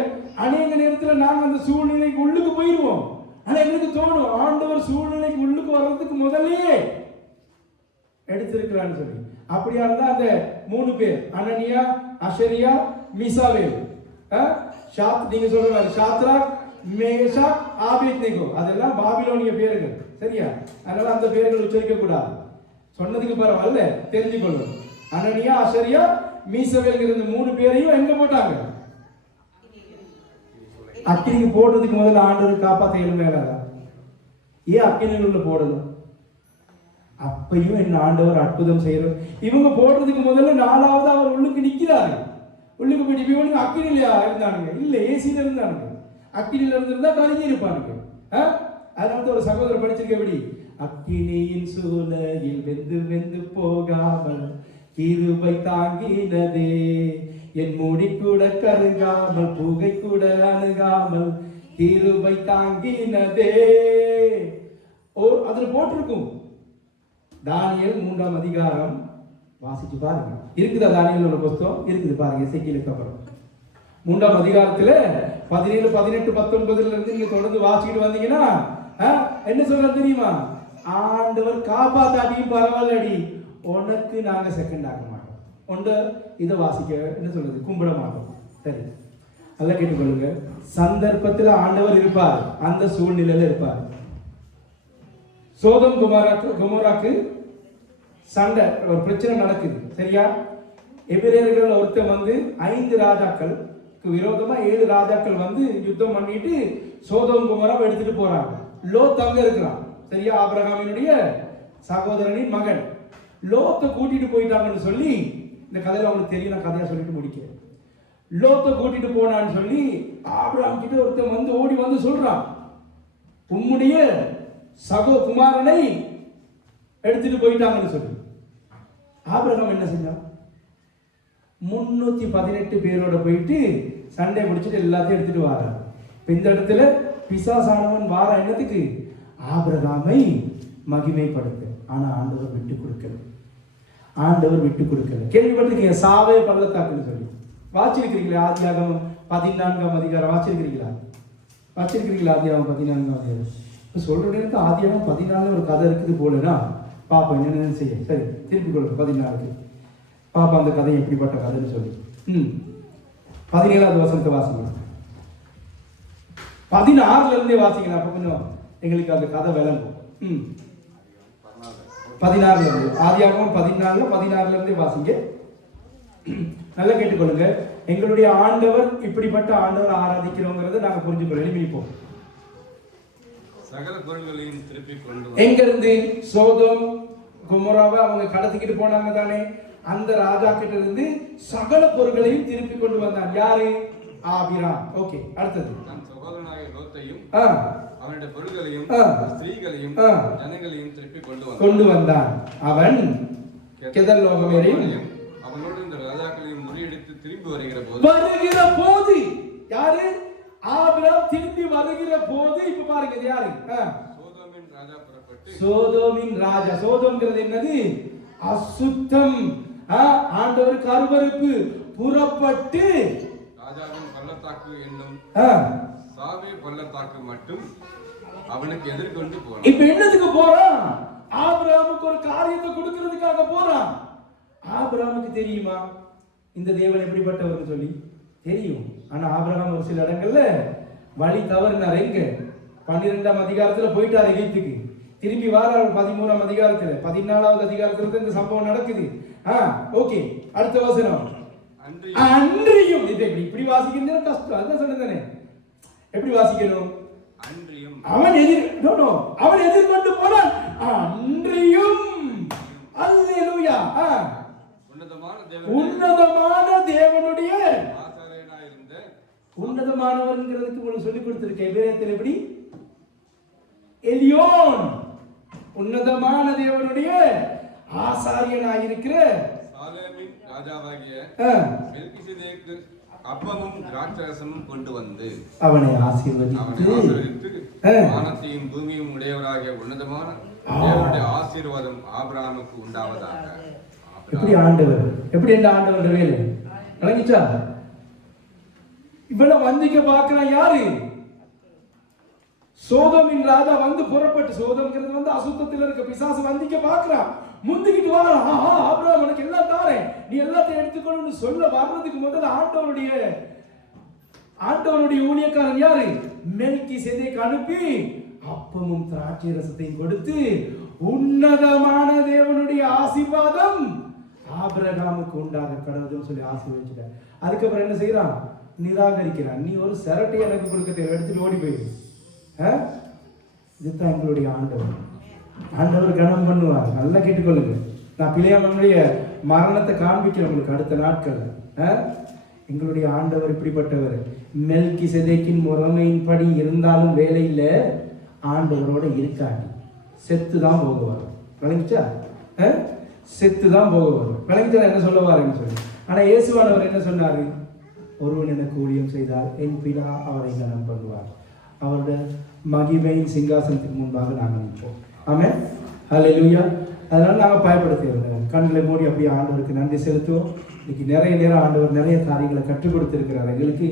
அநேக நேரத்துல நாங்க அந்த சூழ்நிலைக்கு உள்ளுக்கு போயிருவோம். ஆனா எங்களுக்கு தோணும் ஆண்டவர் சூழ்நிலைக்கு உள்ளுக்கு வர்றதுக்கு முதல்லயே எடுத்திருக்கிறான்னு சொல்லி. அப்படியா இருந்தா அந்த 3 பேர், அனனியா, அஷரியா, மீசாவேல், நீங்க சொல்ற மாதிரி ஷாத்ராக், மேஷாக், ஆபேத்நேகோ, அதெல்லாம் பாபிலோனிய பேர்கள், சரியா? அதனால அந்த பேர்கள் உச்சரிக்க கூடாது. சொன்னதுக்கு பரவாயில்ல, தெரிஞ்சுக்கொள்ளும். அனனியா, அஷரியா, மீசாவேல் இருந்த 3 பேரையும் எங்க போட்டாங்க? அக்கினிக்கு போடுறதுக்கு முதல்ல ஆண்டவர் காப்பாற்ற எழுமையாளா? ஏன் அக்கினிக்குள்ள போடணும்? அப்பையும் என்ன ஆண்டவர் அற்புதம் செய்யறார். இவங்க போடுறதுக்கு முதல்ல 4வது அவர் உள்ளுக்கு நிக்கிறாரு. உள்ளுக்கு போய் இவனுக்கு அக்கினிலையா இருந்தானுங்க? இல்ல, ஏசியில இருந்தானுங்க. அக்கினில இருந்திருந்தா கருகி இருப்பானுங்க. அதனால ஒரு சகோதரர் படிச்சிருக்க எப்படி, அக்கினியின் சூளையில் வெந்து வெந்து போகாமல் கிருபை தாங்கினதே, என் மூடி கூட கருகாமல் புகை கூட அணுகாமல் கிருபை தாங்கினதே. அதுல போட்டிருக்கும். தானியேல் 3ஆம் அதிகாரம் வாசிச்சு பாருங்க. இருக்குதா தானியேல் ஒரு புத்தகம்? இருக்குது பாருங்க. எசேக்கியேலுக்கு அப்புறம் 3ஆம் அதிகாரத்துல 17, 18, 19 இருந்து நீங்க தொடர்ந்து வாசிக்கிட்டு வந்தீங்கன்னா என்ன சொல்ற தெரியுமா? ஆண்டவர் காப்பாத்தாட்டியும் பரவாயில்லடி, உனக்கு நாங்க செகண்ட் ஆக மாட்டோம். ஒன்று இதை வாசிக்க என்ன சொல்றது, கும்பிட மாட்டோம். சரி, நல்லா கேட்டுக்கொள்ளுங்க. சந்தர்ப்பத்தில் ஆண்டவர் இருப்பார், அந்த சூழ்நிலையில இருப்பார். சோதம் குமோராக்கு சண்டை, ஒரு பிரச்சனை நடக்குது, சரியா? எபிரேயர்கள் ஒருத்தர் 5 ராஜாக்களுக்கு விரோதமா 7 ராஜாக்கள் யுத்தம் பண்ணிட்டு சோதம் குமோராவை எடுத்துட்டு போறாங்க. லோத் அங்க இருக்கிறான், சரியா? ஆபிரகாமினுடைய சகோதரனின் மகன். லோத்தை கூட்டிட்டு போயிட்டாங்கன்னு சொல்லி, இந்த கதையில அவங்களுக்கு தெரியும், நான் கதையா சொல்லிட்டு முடிக்கிறேன். லோத்தை கூட்டிட்டு போனான்னு சொல்லி ஆபிரகாம் கிட்ட ஒருத்தன் ஓடி சொல்றான், உம்முடைய குமாரனை எடுத்துட்டு போயிட்டாங்கன்னு சொல்லி. ஆபிரகாம் என்ன செஞ்சான்? 318 பேரோட போயிட்டு சண்டை முடிச்சுட்டு எல்லாத்தையும் எடுத்துட்டு வாரார். இப்ப இந்த இடத்துல பிசாசானவன் வார என்னத்துக்கு? ஆபிரகாமை மகிமைப்படுத்த. ஆனா ஆண்டவர் விட்டு கொடுக்கல. ஆண்டவர் விட்டு கொடுக்கல. கேள்விப்பட்டிருக்கீங்க சாவே பள்ளத்தாக்குன்னு சொல்லி. வாசிச்சிருக்கிறீங்களா? ஆதியாகமம் 14ஆம் அதிகாரம் வாசிச்சிருக்கிறீங்களா? வாசிச்சிருக்கிறீங்களா? ஆதியாகமம் 14ஆம் அதிகாரம். இப்போ சொல்ற நேரத்தில் ஆதியாகமம் 14 ஒரு கதை இருக்குது போலனா பாப்பா என்ன செய்ய. சரி, திருப்பி கொள்ளுங்க 14க்கு. பாப்பா அந்த கதை எப்படிப்பட்ட கதைன்னு சொல்லி 17ஆவது வசனத்தை வாசிங்க. 16ல இருந்தே வாசிக்கலாம். அப்ப கொஞ்சம் எங்களுக்கு அந்த கதை விளங்கும். 16ல இருந்து ஆதியாகமம் 16ல இருந்தே வாசிங்க. நல்லா கேட்டுக்கொள்ளுங்க. எங்களுடைய ஆண்டவர் இப்படிப்பட்ட ஆண்டவர் ஆராதிக்கிறோங்கிறத நாங்க புரிஞ்சுக்கொள்ள எழுப்பிப்போம். சகல பொருள்களையும் திருப்பி கொண்டு எங்க இருந்து? சோதோம் கொமோராவை அவங்க கடத்திக்கிட்டு போனாங்க தானே. அந்த ராஜா கிட்ட இருந்து சகல பொருள்களையும் திருப்பி கொண்டு வந்தான். யாரு? ஆபிராம். ஓகே, அடுத்தது தன் சகோதரனாகிய லோத்தையும் அவனுடைய பொருள்களையும் ஸ்திரீகளையும் ஜனங்களையும் திருப்பி கொண்டு வந்தான். அவன் கெதர்லோகமேரையும் அவனோடு இந்த ராஜாக்களையும் முறியடித்து திரும்பி வருகிற போது யாரு? ஆபிராம் திரும்பி வருகிற போது இப்ப பாருங்க இது யாரு? சோதோமின் ராஜா புறப்பட்டு. சோதோமின் ராஜா. சோதோம்ங்கிறது என்னது? அசுத்தம். ஆண்டவருக்கு அருவருப்பு. புறப்பட்டு ராஜாவின் பள்ளத்தாக்கு என்னும் சாவே பள்ளத்தாக்கு மட்டும் அவனுக்கு எதிர்கொண்டு போறான். இப்ப என்னத்துக்கு போறான்? ஆபிரகாமுக்கு ஒரு காரியத்தை கொடுக்கிறதுக்காக போறான். ஆபிரகாமுக்கு தெரியுமா இந்த தேவன் எப்படிப்பட்டவர்னு சொல்லி? தெரியும். ஆனா ஆபிரகாம் ஒரு சில இடங்கள்ல வழி தவறினார். எங்க? 12ஆம் அதிகாரத்துல போயிட்டாரு எகிப்துக்கு. திரும்பி வாரார் 13ஆம் அதிகாரத்துல. 14வது அதிகாரத்துல இந்த சம்பவம் நடக்குது. ஓகே, அடுத்த வசனம். அன்றியும் இது இப்படி வாசிக்கிறது கஷ்டம். அதான் சொன்னதானே. எப்படி வாசிக்கணும்? அவன் எதிர்கொண்டு போனான். அன்றியும் அல்லேலூயா. உன்னதமான தேவனுடைய உன்னதமானவர்ங்கிறதுக்கு உங்களுக்கு சொல்லிக் கொடுத்திருக்கேன். வேதத்தில் எப்படி? எலியோன். உன்னதமான தேவனுடைய ஆசாரியனாயிருக்கிற சாலேமின் ராஜாவாகிய மெல்கிசேதேக்கு அப்பமும் திராட்சரசமும் கொண்டு வந்து அவனை ஆசீர்வதித்து வானத்தையும் பூமியும் உடையவராகிய உன்னதமான தேவனுடைய ஆசீர்வாதம் ஆபிரகாமுக்கு உண்டாவதாக. எப்படி ஆண்டவர்? எப்படி இந்த ஆண்டவர் வேலை விளங்கிச்சா? இவ்வளவு வந்திக்க பார்க்கிறான். யாரு? சோதோமின் ராஜா வந்து புறப்பட்டு. சோதம்ங்கிறது வந்து அசுத்தத்தில் இருக்க பிசாசு வந்திக்க பார்க்கிறான். முந்திக்கிட்டு வாரான். ஆபிரகாம் உனக்கு எல்லாம் தாரேன், நீ எல்லாத்தையும் எடுத்துக்கணும்னு சொல்ல வர்றதுக்கு முதல்ல ஆண்டவருடைய ஊழியக்காரன் யாரு? மெல்கிசேதேக்கு அனுப்பி அப்பமும் திராட்சை ரசத்தையும் கொடுத்து உன்னதமான தேவனுடைய ஆசீர்வாதம் ஆபிரகாமுக்கு உண்டாக கடவுள்னு சொல்லி ஆசீர்வதிச்சிட்டார். அதுக்கப்புறம் என்ன செய்யறான்? நிராகரிக்கிறான். நீ ஒரு சரட்டை எனக்கு கொடுக்க எடுத்துட்டு ஓடி போயிடு. இதுதான் எங்களுடைய ஆண்டவர். ஆண்டவர் கனம் பண்ணுவார். நல்லா கேட்டுக்கொள்ளுங்க. நான் பிள்ளையாமனுடைய மரணத்தை காண்பிக்கிறேன் உங்களுக்கு அடுத்த நாட்கள். எங்களுடைய ஆண்டவர் இப்படிப்பட்டவர். மெல்கிசேதேக்கின் முறைமையின்படி இருந்தாலும் வேலையில ஆண்டவரோட இருக்காது. செத்து தான் போகுவார். விளங்கிச்சா? செத்து தான் போகுவார். விளங்கிச்சா என்ன சொல்லுவாருன்னு சொல்லி. ஆனா இயேசுவானவர் என்ன சொன்னாரு? ஒருவன் எனக்கு ஊழியம் செய்தால் என் பிதா அவரை கனம் பண்ணுவார். அவருடைய மகிமையின் சிங்காசனத்துக்கு முன்பாக நாங்கள் நிற்போம். ஆமென், ஹல்லேலூயா. அதனால நாங்கள் பயப்படுத்திடுவோம். கண்களை மூடி அப்படியே ஆண்டவருக்கு நன்றி செலுத்துவோம். இன்னைக்கு நிறைய நேரம் ஆண்டவர் நிறைய காரியங்களை கற்றுக் கொடுத்திருக்கிறார் எங்களுக்கு.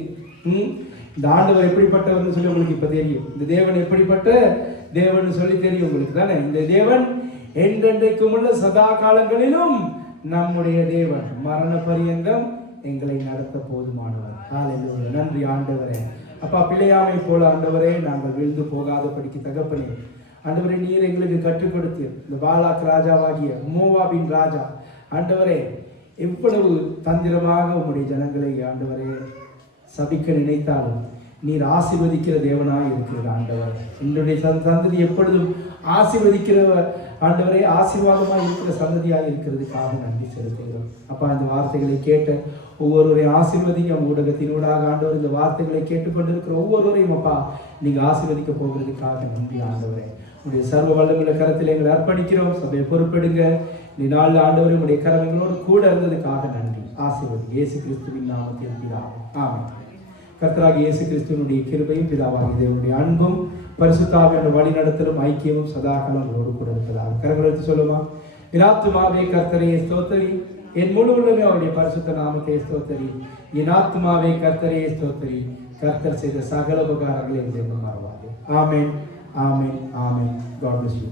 இந்த ஆண்டவர் எப்படிப்பட்டவர்னு சொல்லி உங்களுக்கு இப்ப தெரியும். இந்த தேவன் எப்படிப்பட்ட தேவன் சொல்லி தெரியும் உங்களுக்கு தானே. இந்த தேவன் என்றென்றைக்கும் உள்ள சதா காலங்களிலும் நம்முடைய தேவன். மரண பரியந்தம் எங்களை நடத்த போதுமானவர். ஹல்லேலூயா. நன்றி ஆண்டவரே. அப்பா, பிள்ளையாமை போல ஆண்டவரே நாங்கள் விழுந்து போகாதபடிக்கு தகப்பனே ஆண்டவரே நீர் எங்களுக்கு கற்றுக் கொடுத்து இந்த பாலாக் ராஜாவாகிய மோவாபின் ராஜா ஆண்டவரே எவ்வளவு தந்திரமாக உங்களுடைய ஜனங்களை ஆண்டவரே சபிக்க நினைத்தாலும் நீர் ஆசீர்வதிக்கிற தேவனாய் இருக்கிறது ஆண்டவர். என்னுடைய சந்ததி எப்பொழுதும் ஆசீர்வதிக்கிற ஆண்டவரே ஆசீர்வாதமாக இருக்கிற சந்ததியாக இருக்கிறதுக்காக நன்றி செலுத்துகிறோம். அப்பா, இந்த வார்த்தைகளை கேட்ட ஒவ்வொருவரையும் ஆசீர்வதிங்க. ஊடகத்தினூடாக ஆண்டவர் இந்த வார்த்தைகளை கேட்டுக்கொண்டிருக்கிற ஒவ்வொருவரையும் அப்பா நீங்க ஆசீர்வதிக்க போகிறதுக்காக நன்றி ஆண்டவரே. உடைய சர்வ வல்லமுள்ள கரத்தில் எங்களை அர்ப்பணிக்கிறோம். சபையை பொறுப்பெடுங்க. நீ நாள் ஆண்டவர் உடைய கரங்களோடு கூட இருந்ததுக்காக நன்றி. ஆசீர்வதி. இயேசு கிறிஸ்துவின் நாமத்தில் பிதாவே. ஆமென். கர்த்தராகிய இயேசு கிறிஸ்துவினுடைய கிருபையும் பிதாவாகிய தேவனுடைய அன்பும் பரிசுத்தாவியான வழிநடத்தலும் ஐக்கியமும் சதாகாலம் உங்களோடு கூட இருப்பதாக. கரங்களை எடுத்து சொல்லுமா? என் ஆத்துமாவே கர்த்தரையே ஸ்தோத்திரி, என் முழு உள்ளமே அவருடைய பரிசுத்த நாமத்தை ஸ்தோத்திரி. என் ஆத்துமாவே கர்த்தரையே ஸ்தோத்திரி, கர்த்தர் செய்த சகல உபகாரங்களை என்று மறவாது. ஆமென், ஆமென், ஆமென். God bless you.